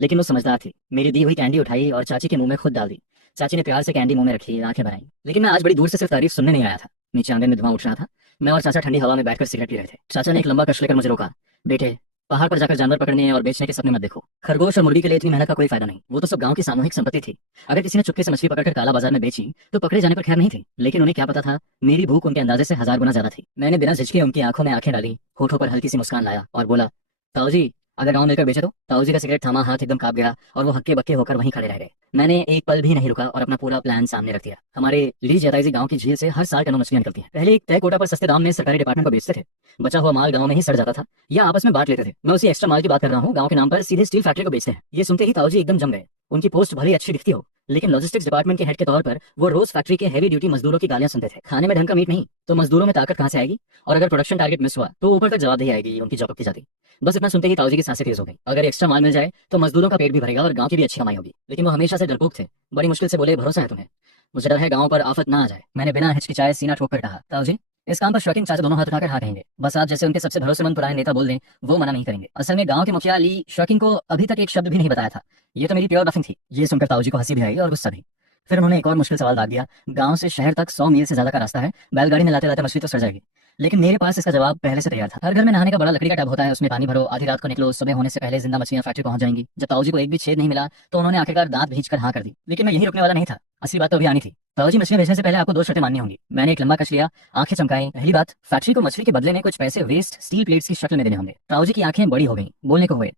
लेकिन वो समझदार थी। मेरी दी हुई कैंडी उठाई और चाची के मुंह में खुद डाल दी। चाची ने प्यार से कैंडी मुंह में रखी, आंखें भराई। लेकिन मैं आज बड़ी दूर से सिर्फ तारीफ सुनने नहीं आया था। नीचे आंगन में धुआं उठ रहा था। मैं और चाचा ठंडी हवा में बैठकर सिगरेट पी रहे थे। चाचा ने एक लंबा कश लेकर मुझे रोका। बेटे, पहाड़ पर जाकर जानवर पकड़ने और बेचने के सपने मत देखो। खरगोश और मुर्गी के लिए इतनी मेहनत का कोई फायदा नहीं। वो तो सब गांव की सामूहिक संपत्ति थी। अगर किसी ने चुपके से मछली पकड़कर काला बाजार में बेची तो पकड़े जाने पर खैर नहीं थी, लेकिन उन्हें क्या पता था मेरी भूख उनके अंदाजे से 1000 गुना ज्यादा थी। मैंने बिना झिझके उनकी आंखों में आंखें डाली, होठों पर हल्की सी मुस्कान लाया और बोला, ताऊ जी, अगर गांव मिलकर बेचे तो। ताऊ जी का सिगरेट थमा हाथ एकदम कांप गया और वो हक्के बक्के होकर वहीं खड़े रह गए। मैंने एक पल भी नहीं रुका और अपना पूरा प्लान सामने रख दिया। हमारे लीज जताईजी गांव की झील से हर साल टनों मछलियां निकलती हैं। पहले एक तय कोटा पर सस्ते दाम में सरकारी डिपार्टमेंट को बेचते थे। बचा हुआ माल गांव में ही सड़ जाता था या आपस में बांट लेते थे। मैं उसी एक्स्ट्रा माल की बात कर रहा हूँ। गांव के नाम पर सीधे स्टील फैक्ट्री को बेचते हैं। ये सुनते ही ताऊ जी एकदम जम गए। उनकी पोस्ट भले ही अच्छी दिखती हो, लेकिन लॉजिस्टिक्स डिपार्टमेंट के हेड के तौर पर वो रोज फैक्ट्री के हैवी ड्यूटी मजदूरों की गालियां सुनते थे। खाने में ढंग का मीट नहीं तो मजदूरों में ताकत कहां से आएगी, और अगर प्रोडक्शन टारगेट मिस हुआ तो ऊपर तक जवाबदेही आएगी उनकी जॉब की जाती। बस इतना सुनते ही ताऊ जी की सांसें तेज हो गई। अगर एक्स्ट्रा माल मिल जाए तो मजदूरों का पेट भी भरेगा और गांव की भी अच्छी कमाई होगी। लेकिन वो हमेशा से डरपोक थे। बड़ी मुश्किल से बोले, भरोसा है तुम्हें? मुझे डर है गांव पर आफत ना आ जाए। मैंने बिना हिचकिचाए सीना ठोक कर कहा, ताऊ जी, इस काम पर शौकीन चाचा दोनों हाथ उठाकर हाँ कहेंगे। बस आप जैसे उनके सबसे भरोसेमंद पुराने नेता बोल दें, वो मना नहीं करेंगे। असल में गांव के मुखिया ली शौकीन को अभी तक एक शब्द भी नहीं बताया था। ये तो मेरी प्योर ब्लफिंग थी। ये सुनकर ताऊ जी को हंसी भी आई और गुस्सा भी। फिर उन्होंने एक और मुश्किल सवाल दाग दिया। गांव से शहर तक 100 मील से ज्यादा का रास्ता है। बैलगाड़ी में लाते लाते मछली तो सड़ जाएगी। लेकिन मेरे पास इसका जवाब पहले से तैयार था। हर घर में नहाने का बड़ा लकड़ी का टब होता है, उसमें पानी भरो, आधी रात को निकलो, सुबह होने से पहले जिंदा मछलियां फैक्ट्री पहुंच जाएंगी। जब ताऊ जी को एक भी छेद नहीं मिला तो उन्होंने आखिरकार दांत भींचकर हाँ कर दी। लेकिन मैं यही रुकने वाला नहीं था। असली बात तो अभी आनी थी। ताऊ जी, मछलियां बेचने से पहले आपको 2 शर्तें माननी होंगी। मैंने एक लंबा कश लिया, आंखें चमकाई। पहली बात, फैक्ट्री को मछली के बदले में कुछ पैसे वेस्ट स्टील प्लेट्स की शक्ल में देने होंगे। ताऊ जी की आंखें बड़ी हो गई, बोलने को हुए,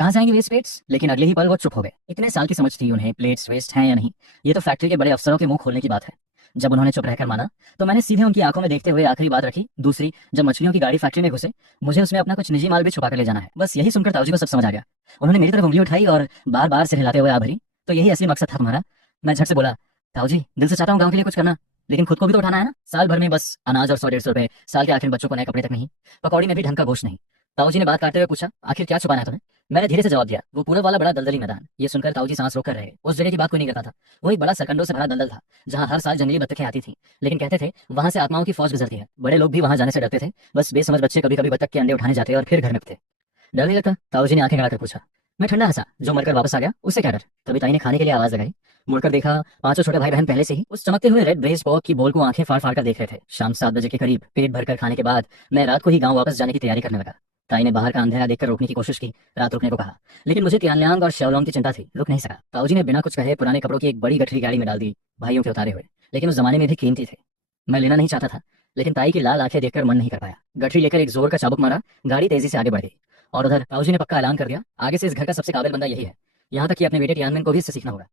कहाँ जाएंगे वेस्ट प्लेट्स? लेकिन अगले ही पल वो चुप हो गए। इतने साल की समझ थी उन्हें प्लेट्स वेस्ट हैं या नहीं, ये तो फैक्ट्री के बड़े अफसरों के मुंह खोलने की बात है। जब उन्होंने चुप रहकर माना तो मैंने सीधे उनकी आंखों में देखते हुए आखिरी बात रखी। दूसरी, जब मछलियों की गाड़ी फैक्ट्री में घुसे, मुझे उसमें अपना कुछ निजी माल भी छुपा कर ले जाना है। बस यही सुनकर ताऊ जी को सब समझ आ गया। उन्होंने मेरी तरफ उंगली उठाई और बार बार सिर हिलाते हुए आ भरी, तो यही असली मकसद था तुम्हारा? मैं झट से बोला, ताऊ जी, दिल से चाहता हूँ गाँव के लिए कुछ करना, लेकिन खुद को भी तो उठाना है ना। साल भर में बस अनाज और 100-150 रुपए, साल के आखिर में बच्चों को नए कपड़े तक नहीं, पकौड़ी में भी ढंग का गोश्त नहीं। ताऊ जी ने बात काटते हुए पूछा, आखिर क्या छुपाना है तुम्हें? मैंने धीरे से जवाब दिया, वो पूरा वाला बड़ा दलदली मैदान। ये सुनकर ताऊ जी सांस रोक कर रहे। उस जगह की बात कोई नहीं करता था। वो एक बड़ा सरकंडों से भरा दलदल था, जहाँ हर साल जंगली बत्तखें आती थी, लेकिन कहते थे वहां से आत्माओं की फौज गुजरती है। बड़े लोग भी वहां जाने से डरते थे। बस बेसमझ बच्चे कभी कभी बत्तख के अंडे उठाने जाते और फिर घर में थे। डर नहीं लगता? ताऊ जी ने आंखें गड़ाकर पूछा। मैं ठंडा हंसा, जो मरकर वापस आ गया उससे क्या डर। तभी ताई ने खाने के लिए आवाज लगाई। मुड़कर देखा, 5 छोटे भाई बहन पहले से ही उस चमकते हुए रेड ब्रेस पॉक की बोल को आंखें फाड़ फाड़ कर देख रहे थे। शाम 7 बजे के करीब पेट भरकर खाने के बाद मैं रात को ही गांव वापस जाने की तैयारी करने लगा। ताई ने बाहर का अंधेरा देखकर रोकने की कोशिश की, रात रुकने को कहा, लेकिन मुझे तियानयांग और श्याओलॉन्ग की चिंता थी, रुक नहीं सका। ताऊ जी ने बिना कुछ कहे पुराने कपड़ों की एक बड़ी गठरी गाड़ी में डाल दी, भाइयों के उतारे हुए, लेकिन उस जमाने में भी कीमती थे। मैं लेना नहीं चाहता था, लेकिन ताई की लाल आंखें देखकर मन नहीं कर पाया। गठरी लेकर एक जोर का चाबुक मारा, गाड़ी तेजी से आगे बढ़ गई। और उधर ताऊ जी ने पक्का ऐलान कर दिया, आगे से इस घर का सबसे काबिल बंदा यही है, यहाँ तक कि अपने बेटे टियानमेन को भी इससे सीखना होगा।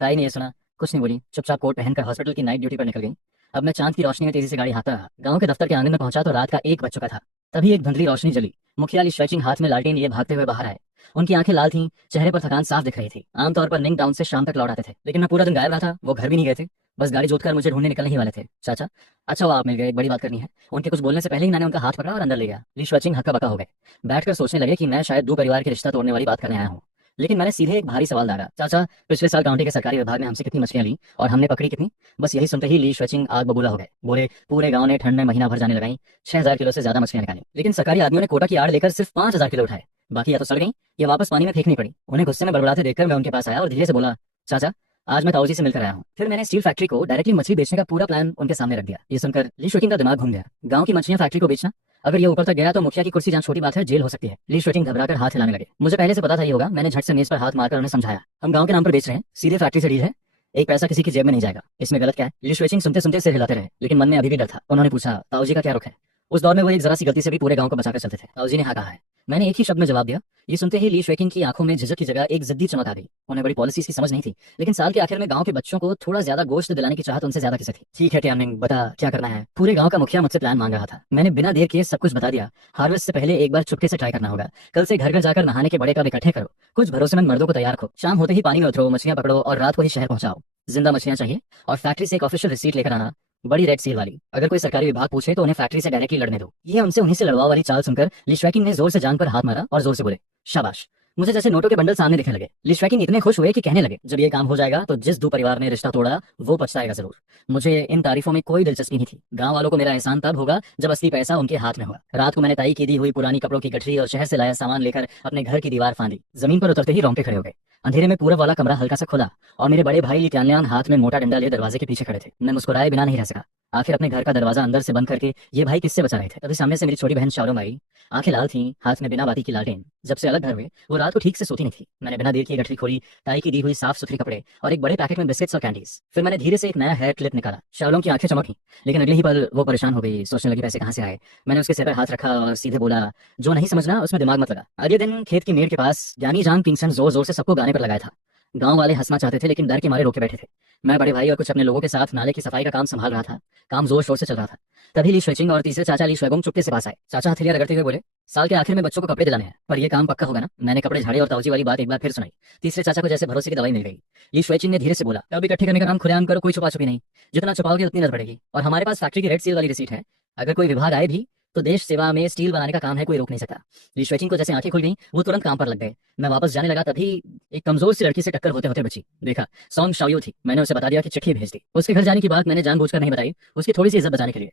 ताई ने यह सुना, कुछ नहीं बोली, चुपचाप कोट पहनकर हॉस्पिटल की नाइट ड्यूटी पर निकल गई। अब मैं चांद की रोशनी में तेजी से गाड़ी हाँकता रहा। गांव के दफ्तर के आंगन में पहुंचा तो रात का 1 बज चुका था। तभी एक धुंधली रोशनी जली। मुखिया ली स्ट्रेचिंग हाथ में लालटेन लिए भागते हुए बाहर आए। उनकी आंखें लाल थीं, चेहरे पर थकान साफ दिख रही थी। आमतौर पर निंग टाउन से शाम तक लौट आते थे, लेकिन मैं पूरा दिन गायब रहा था। वो घर भी नहीं गए थे, बस गाड़ी जोतकर मुझे ढूंढने निकलने ही वाले थे। चाचा, अच्छा हुआ आप मिल गए, एक बड़ी बात करनी है। उनके कुछ बोलने से पहले ही मैंने उनका हाथ पकड़ा और अंदर ले गया। ली स्ट्रेचिंग हक्का बक्का हो गए। बैठकर सोचने लगे कि मैं शायद 2 परिवार के रिश्ता तोड़ने वाली बात करने आया हूँ। लेकिन मैंने सीधे एक भारी सवाल दागा, चाचा, पिछले साल काउंटी के सरकारी विभाग ने हमसे कितनी मछलियां ली और हमने पकड़ी कितनी? बस यही सुनते ही ली स्ट्रेचिंग आग बबूला हो गए। बोले, पूरे गांव ने ठंड में महीना भर जाने लगाई, 6000 किलो से ज्यादा मछलियां निकाली, लेकिन सरकारी आदमियों ने कोटा की आड़ लेकर सिर्फ 5000 किलो उठाए। बाकी या तो सड़ गई या वापस पानी में फेंकनी पड़ी। उन्हें गुस्से में बड़बड़ाते देखकर मैं उनके पास आया और धीरे से बोला, चाचा, आज मैं ताऊ जी से मिलकर आया हूँ। फिर मैंने स्टील फैक्ट्री को डायरेक्टली मछली बेचने का पूरा प्लान उनके सामने रख दिया। ये सुनकर ली शोटिंग का दिमाग घूम गया। गांव की मछलियां फैक्ट्री को बेचना, अगर ये ऊपर तक गया तो मुखिया की कुर्सी जहाँ छोटी बात है, जेल हो सकती है। ली शोटिंग घबराकर हाथ हिलाने लगे। मुझे पहले से पता था ये होगा। मैंने झट से मेज पर हाथ मारकर उन्हें समझाया, हम गांव के नाम पर बेच रहे हैं, सीधे फैक्ट्री से डील है, एक पैसा किसी की जेब में नहीं जाएगा। इसमें गलत क्या है? ली शोटिंग सुनते सुनते सिर हिलाते रहे, लेकिन मन में अभी भी डर था। उन्होंने पूछा, ताऊ जी का क्या रुख है? उस दौर में वो एक जरा सी गलती से भी पूरे गांव को बचाकर चलते थे। ताऊ जी ने हाँ कहा है। मैंने एक ही शब्द में जवाब दिया। ये सुनते ही ली श्वेकिंग की आंखों में झिझक की जगह एक जिद्दी चमक आ गई। उन्हें बड़ी पॉलिसीज की समझ नहीं थी, लेकिन साल के आखिर में गांव के बच्चों को थोड़ा ज्यादा गोश्त दिलाने की चाहत उनसे ज्यादा किसे थी। ठीक है टियानमिंग, बता क्या करना है? पूरे गांव का मुखिया मुझसे प्लान मांग रहा था। मैंने बिना देर किए सब कुछ बता दिया। हार्वेस्ट से पहले एक बार चुपके से ट्राई करना होगा। कल से घर घर जाकर नहाने के बड़े कप इकट्ठे करो, कुछ भरोसेमंद मर्दों को तैयार रखो, शाम होते ही पानी में उतरो, मछलियां पकड़ो और रात को ही शहर पहुंचाओ। जिंदा मछलियां चाहिए और फैक्ट्री से एक ऑफिशियल रिसीट लेकर आना, बड़ी रेड सील वाली। अगर कोई सरकारी विभाग पूछे तो उन्हें फैक्ट्री से डायरेक्टली लड़ने दो। ये हमसे उन्हीं से लड़वा वाली चाल सुनकर ली श्वेकिंग ने जोर से जांग पर हाथ मारा और जोर से बोले, शाबाश, मुझे जैसे नोटों के बंडल सामने दिखने लगे। ली श्वेकिंग इतने खुश हुए कि कहने लगे, जब ये काम हो जाएगा तो जिस दो परिवार ने रिश्ता तोड़ा वो पछताएगा जरूर। मुझे इन तारीफों में कोई दिलचस्पी नहीं थी। गांव वालों को मेरा एहसान तब होगा जब असली पैसा उनके हाथ में होगा। रात को मैंने ताई की दी हुई पुरानी कपड़ों की गठरी और शहर से लाया सामान लेकर अपने घर की दीवार फांदी। जमीन पर उतरते ही रोंगटे खड़े हो गए। अंधेरे में पूरब वाला कमरा हल्का सा खुला और मेरे बड़े भाई ली त्यानल्यान हाथ में मोटा डंडा लिए दरवाजे के पीछे खड़े थे। मैं मुस्कुराए बिना नहीं रह सका। आखिर अपने घर का दरवाजा अंदर से बंद करके ये भाई किससे बचा रहे थे। तभी सामने से मेरी छोटी बहन शाओलोंग आई। आंखें लाल थीं, हाथ में बिना बाती की लालटेन। जब से अलग घर हुए वो रात को ठीक से सोती नहीं थी। मैंने बिना देर किए गठरी खोली, ताई की दी हुई साफ सुथरी कपड़े और एक बड़े पैकेट में बिस्किट्स और कैंडीज। फिर मैंने धीरे से एक नया हेयर क्लिप निकाला। शाओलोंग की आंखें चमकी, लेकिन अगले ही पल वो परेशान हो गई। सोचने लगी पैसे कहाँ से आए। मैंने उसके सिर पर हाथ रखा और सीधे बोला, जो नहीं समझना उसमें दिमाग मत लगा। अगले दिन खेत की मेड़ के पास ज्ञानी जांग किंगसन जोर जोर से सबको गाने पर लगाया था। गांव वाले हंसना चाहते थे लेकिन डर के मारे रोके बैठे थे। मैं बड़े भाई और कुछ अपने लोगों के साथ नाले की सफाई का काम संभाल रहा था। काम जोर शोर से चल रहा था। तभी ली श्वेचिंग और तीसरे चाचा ली श्वेगोंग चुपके से पास आए। चाचा हथेलियां रगड़ते हुए बोले, साल के आखिर में बच्चों को कपड़े दिलाने हैं, पर ये काम पक्का होगा ना। मैंने कपड़े झाड़े और ताऊजी वाली बात एक बार फिर सुनाई। तीसरे चाचा को जैसे भरोसे की दवाई मिल गई। ली श्वेचिंग ने धीरे से बोला, अब इकट्ठे करने का काम खुलेआम करो, कोई छुपा छुपी नहीं। जितना छुपाओगे उतनी नजर पड़ेगी। और हमारे पास फैक्ट्री की रेड सील वाली रिसीट है। अगर कोई विभाग आए भी तो देश सेवा में स्टील बनाने का काम है, कोई रोक नहीं सकता। ली श्वेचिंग को जैसे आंखें खुल गईं, वो तुरंत काम पर लग गए। मैं वापस जाने लगा तभी एक कमजोर सी लड़की से टक्कर होते होते बची। देखा, सॉन्ग शाओयो थी। मैंने उसे बता दिया कि चिट्ठी भेज दी। उसके घर जाने की बात मैंने जानबूझकर नहीं बताई, उसकी थोड़ी सी इज्जत बचाने के लिए।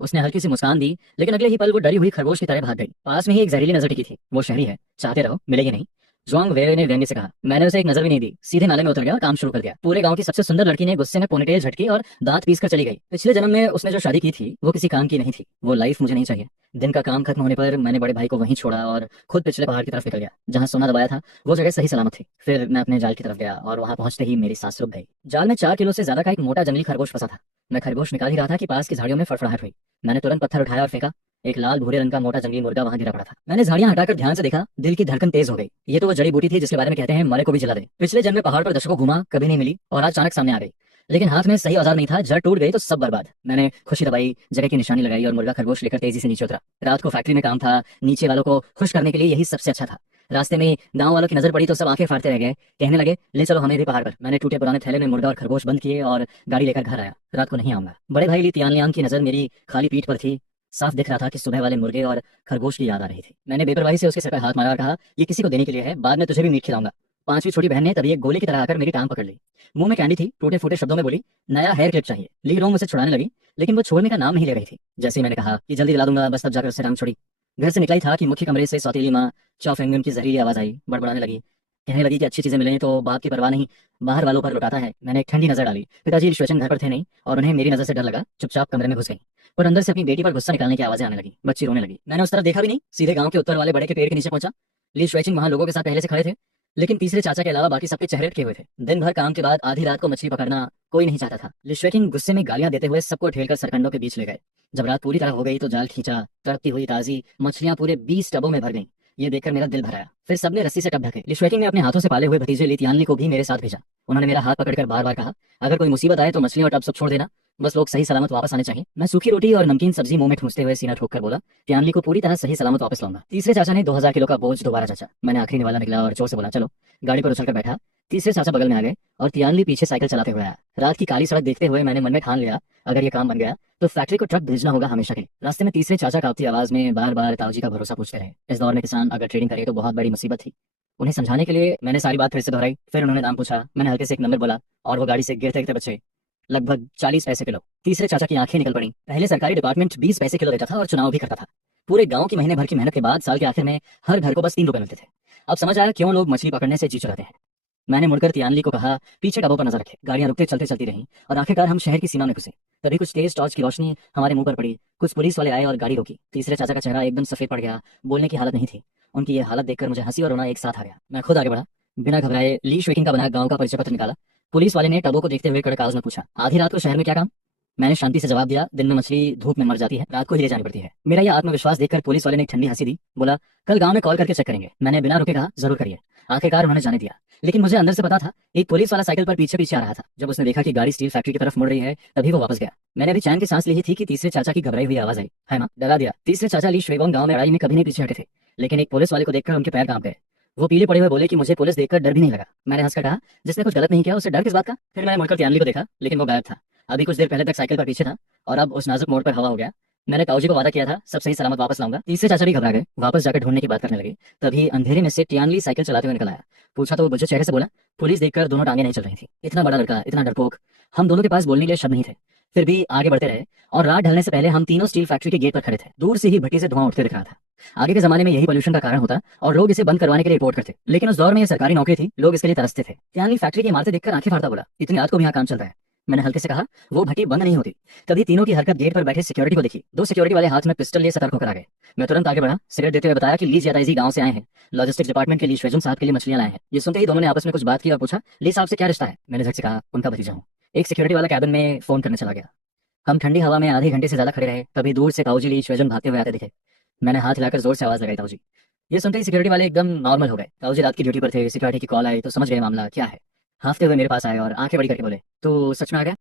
उसने हल्की सी मुस्कान दी, लेकिन अगले ही पल वो डरी हुई खरगोश की तरह भाग गई। पास में ही एक जहरीली नजर टिकी थी। वो शहरी है, चाहते रहो मिलेगी नहीं। जोंग वे ने व्यंग्य से कहा। मैंने उसे एक नजर भी नहीं दी, सीधे नाले में उतर गया और काम शुरू कर दिया। पूरे गांव की सबसे सुंदर लड़की ने गुस्से में पोनीटेल झटकी और दांत पीस कर चली गई। पिछले जन्म में उसने जो शादी की थी वो किसी काम की नहीं थी। वो लाइफ मुझे नहीं चाहिए। दिन का काम खत्म होने पर मैंने बड़े भाई को वहीं छोड़ा और खुद पिछले पहाड़ की तरफ निकल गया। जहां सोना दबाया था वो जगह सही सलामत थी। फिर मैं अपने जाल की तरफ गया और वहां पहुंचते ही मेरी सांस रुक गई। जाल में 4 किलो से ज्यादा का एक मोटा जंगली खरगोश फंसा था। मैं खरगोश निकाल ही रहा था कि पास की झाड़ियों में फड़फड़ाहट हुई। मैंने तुरंत पत्थर उठाया और फेंका। एक लाल भूरे रंग का मोटा जंगली मुर्गा वहां गिरा पड़ा था। मैंने झाड़ियां हटाकर ध्यान से देखा। दिल की धड़कन तेज हो गई। ये तो वो जड़ी बूटी थी जिसके बारे में कहते हैं मरे को भी जला दे। पिछले जन्म में पहाड़ पर दशकों घूमा, कभी नहीं मिली और आज अचानक सामने आ गई। लेकिन हाथ में सही औजार नहीं था। जड़ टूट गई तो सब बर्बाद। मैंने खुशी दबाई, जगह की निशानी लगाई और मुर्गा खरगोश लेकर तेजी से नीचे उतरा। रात को फैक्ट्री में काम था, नीचे वालों को खुश करने के लिए यही सबसे अच्छा था। रास्ते में गांव वालों की नजर पड़ी तो सब आंखें फाड़ते रह गए। कहने लगे, ले चलो हमें भी पहाड़ पर। मैंने टूटे पुराने थैले में मुर्गा और खरगोश बंद किए और गाड़ी लेकर घर आया। रात को नहीं आऊंगा। बड़े भाई ली तियानलियांग की नजर मेरी खाली पीठ पर थी। साफ दिख रहा था कि सुबह वाले मुर्गे और खरगोश की याद आ रही थी। मैंने बेपरवाही से उसके सिर पर हाथ मारा और कहा, ये किसी को देने के लिए है, बाद में तुझे भी मीट खिलाऊंगा। पांचवी छोटी बहन ने तभी एक गोली की तरह आकर मेरी टांग पकड़ ली। मुंह में कैंडी थी, टूटे फूटे शब्दों में बोली, नया हेयर क्लिप चाहिए। ली रोंग मुझे छुड़ाने लगी, लेकिन वो छोड़ने का नाम नहीं ले रही थी। जैसे ही मैंने कहा कि जल्दी दिला दूंगा, बस तब जाकर उससे टांग छोड़ी। घर से निकला ही था कि मुख्य कमरे से सौतीली माँ चौ फेंगुन की जहरीली आवाज आई। बड़बड़ाने लगी, कहने लगी कि अच्छी चीजें मिलें तो बाप की परवाह नहीं, बाहर वालों पर लुटाता है। मैंने एक ठंडी नजर डाली। पिताजी श्वेचन घर पर थे नहीं और उन्हें मेरी नजर से डर लगा। चुपचाप कमरे में घुस गई, पर अंदर से अपनी बेटी पर गुस्सा निकालने की आवाजें आने लगी। बच्ची रोने लगी। मैंने उस तरफ देखा भी नहीं, सीधे गांव के उत्तर वाले बड़े के पेड़ के नीचे पहुंचा। ली श्वेचिंग वहां लोगों के साथ पहले से खड़े थे, लेकिन तीसरे चाचा के अलावा बाकी सबके चेहरे अटके हुए थे। दिन भर काम के बाद आधी रात को मछली पकड़ना कोई नहीं चाहता था। ली श्वेचिंग गुस्से में गालियां देते हुए सबको ढेलकर सरकंडों के बीच ले गए। जब रात पूरी तरह हो गई तो जाल खींचा। तड़पती हुई ताजी मछलियां पूरे 20 टबों में भर गईं। ये देखकर मेरा दिल भर आया। फिर सबने रस्सी से टब ढके। ली श्वेचिंग ने अपने हाथों से पाले हुए भतीजे ली तियानली को भी मेरे साथ भेजा। उन्होंने मेरा हाथ पकड़कर बार बार कहा, अगर कोई मुसीबत आए तो मछलियां और टब सब छोड़ देना, बस लोग सही सलामत वापस आने चाहिए। मैं सूखी रोटी और नमकीन सब्जी मुंह में ठूंसते हुए सीना ठोक कर बोला, तियानली को पूरी तरह सही सलामत वापस लाऊंगा। तीसरे चाचा ने 2000 किलो का बोझ दोबारा चाचा। मैंने आखिरी निवाला निकला और जोर से बोला, चलो। गाड़ी पर उछलकर बैठा। तीसरे चाचा बगल में आ गए और तियानली पीछे साइकिल चलाते हुए आया। रात की काली सड़क देखते हुए मैंने मन में ठान लिया, अगर ये काम बन गया तो फैक्ट्री को ट्रक भेजना होगा हमेशा के लिए। रास्ते में तीसरे चाचा कांपती आवाज में बार बार ताऊजी का भरोसा पूछते रहे। इस दौर में किसान अगर ट्रेडिंग करे तो बहुत बड़ी मुसीबत थी। उन्हें समझाने के लिए मैंने सारी बात फिर से दोहराई। फिर उन्होंने दाम पूछा। मैंने हल्के से एक नंबर बोला और वो गाड़ी से गिरते गिरते बचे। लगभग 40 पैसे किलो। तीसरे चाचा की आंखें निकल पड़ी। पहले सरकारी डिपार्टमेंट 20 पैसे किलो देता था और चुनाव भी करता था। पूरे गांव की महीने भर की मेहनत के बाद साल के आखिर में हर घर को बस 3 रुपए मिलते थे। अब समझ आया क्यों लोग मछली पकड़ने से जी चुराते हैं। मैंने मुड़कर तियानली को कहा, पीछे डब्बों पर नजर रखे। गाड़ियां रुकते चलते चलती रहीं और आखिरकार हम शहर की सीमा में घुसे। तभी कुछ तेज टॉर्च की रोशनी हमारे मुंह पर पड़ी। कुछ पुलिस वाले आए और गाड़ी रोकी। तीसरे चाचा का चेहरा एकदम सफेद पड़ गया। बोलने की हालत नहीं थी। उनकी ये हालत देखकर मुझे हंसी और रोना एक साथ आ गया। मैं खुद आगे बढ़ा। बिना घबराए ली श्वेकिंग का बना गांव का परिचय पत्र निकाला। पुलिस वाले ने टबों को देखते हुए कड़क आवाज में पूछा, आधी रात को शहर में क्या काम। मैंने शांति से जवाब दिया, दिन में मछली धूप में मर जाती है, रात को ही ले जानी पड़ती है। मेरा यह आत्मविश्वास देखकर पुलिस वाले ने एक ठंडी हंसी दी। बोला, कल गांव में कॉल करके चेक करेंगे। मैंने बिना रुके कहा, जरूर करिए। आखिरकार उन्होंने जाने दिया, लेकिन मुझे अंदर से पता था एक पुलिस वाला साइकिल पर पीछे पीछे आ रहा था। जब उसने देखा कि गाड़ी स्टील फैक्ट्री की तरफ मुड़ रही है तभी वो वापस गया। मैंने अभी चैन की सांस ली ही थी कि तीसरे चाचा की घबराई हुई आवाज आई, है मां, डरा दिया। तीसरे चाचा ली श्वेगोंग गांव में लड़ाई में कभी नहीं पीछे हटे थे, लेकिन एक पुलिस वाले को देखकर उनके पैर कांप गए। वो पीले पड़े हुए बोले कि मुझे पुलिस देखकर डर भी नहीं लगा। मैंने हंसकर कहा, जिसने कुछ गलत नहीं किया उसे डर किस बात का। फिर मैंने मुड़कर तियानली को देखा, लेकिन वो गायब था। अभी कुछ देर पहले तक साइकिल पर पीछे था और अब उस नाजुक मोड़ पर हवा हो गया। मैंने ताऊ जी को वादा किया था सब सही सलामत वापस लाऊंगा। तीसरे चाचा भी घबरा गए, वापस जाकर ढूंढने की बात करने लगे। तभी अंधेरे में से टियानली साइकिल चलाते हुए निकल आया। पूछा तो वो बुझे चेहरे से बोला, पुलिस देखकर दोनों टांगे नहीं चल रही थी। इतना बड़ा लड़का, इतना डरपोक, हम दोनों के पास बोलने के लिए शब्द नहीं थे। फिर भी आगे बढ़ते रहे और रात ढलने से पहले हम तीनों स्टील फैक्ट्री के गेट पर खड़े थे। दूर से ही भट्टी से धुआं उठते दिख रहा था। आगे के जमाने में यही पोल्यूशन का कारण होता और लोग इसे बंद करवाने के लिए रिपोर्ट करते, लेकिन उस दौर में ये सरकारी नौकरी थी, लोग इसके लिए तरसते थे। टियानली फैक्ट्री की इमारतें देखकर आंखें फाड़ता बोला, इतनी रात को भी यहाँ काम चल रहा है। मैंने हल्के से कहा, वो भट्टी बंद नहीं होती। तभी तीनों की हरकत गेट पर बैठे सिक्योरिटी को दिखी। दो सिक्योरिटी वाले हाथ में पिस्टल लिए सतर्क होकर आ गए। मैं तुरंत आगे बढ़ा, सिगरेट देते हुए बताया कि लीज याताइजी गांव से आए हैं, लॉजिस्टिक्स डिपार्टमेंट के लिए श्वेजुम साहब के लिए मछलियां लाए हैं। ये सुनते ही दोनों ने आपस में कुछ बात की और पूछा, ली साहब से क्या रिश्ता है? मैंने झट से कहा, उनका भतीजा हूँ। एक सिक्योरिटी वाला कैबिन में फोन करने चला गया। हम ठंडी हवा में आधे घंटे से ज्यादा खड़े रहे। तभी दूर से ताऊजी ली श्वेजुम भागते हुए आते दिखे। मैंने हाथ हिलाकर जोर से आवाज लगाई, ताऊजी। ये सुनते ही सिक्योरिटी वाले एकदम नॉर्मल हो गए। ताऊजी रात की ड्यूटी पर थे, सिक्योरिटी की कॉल आई तो समझ गए मामला क्या है। हाँफते हुए मेरे पास आए और आंखें बड़ी करके बोले, तो सच में आ गया?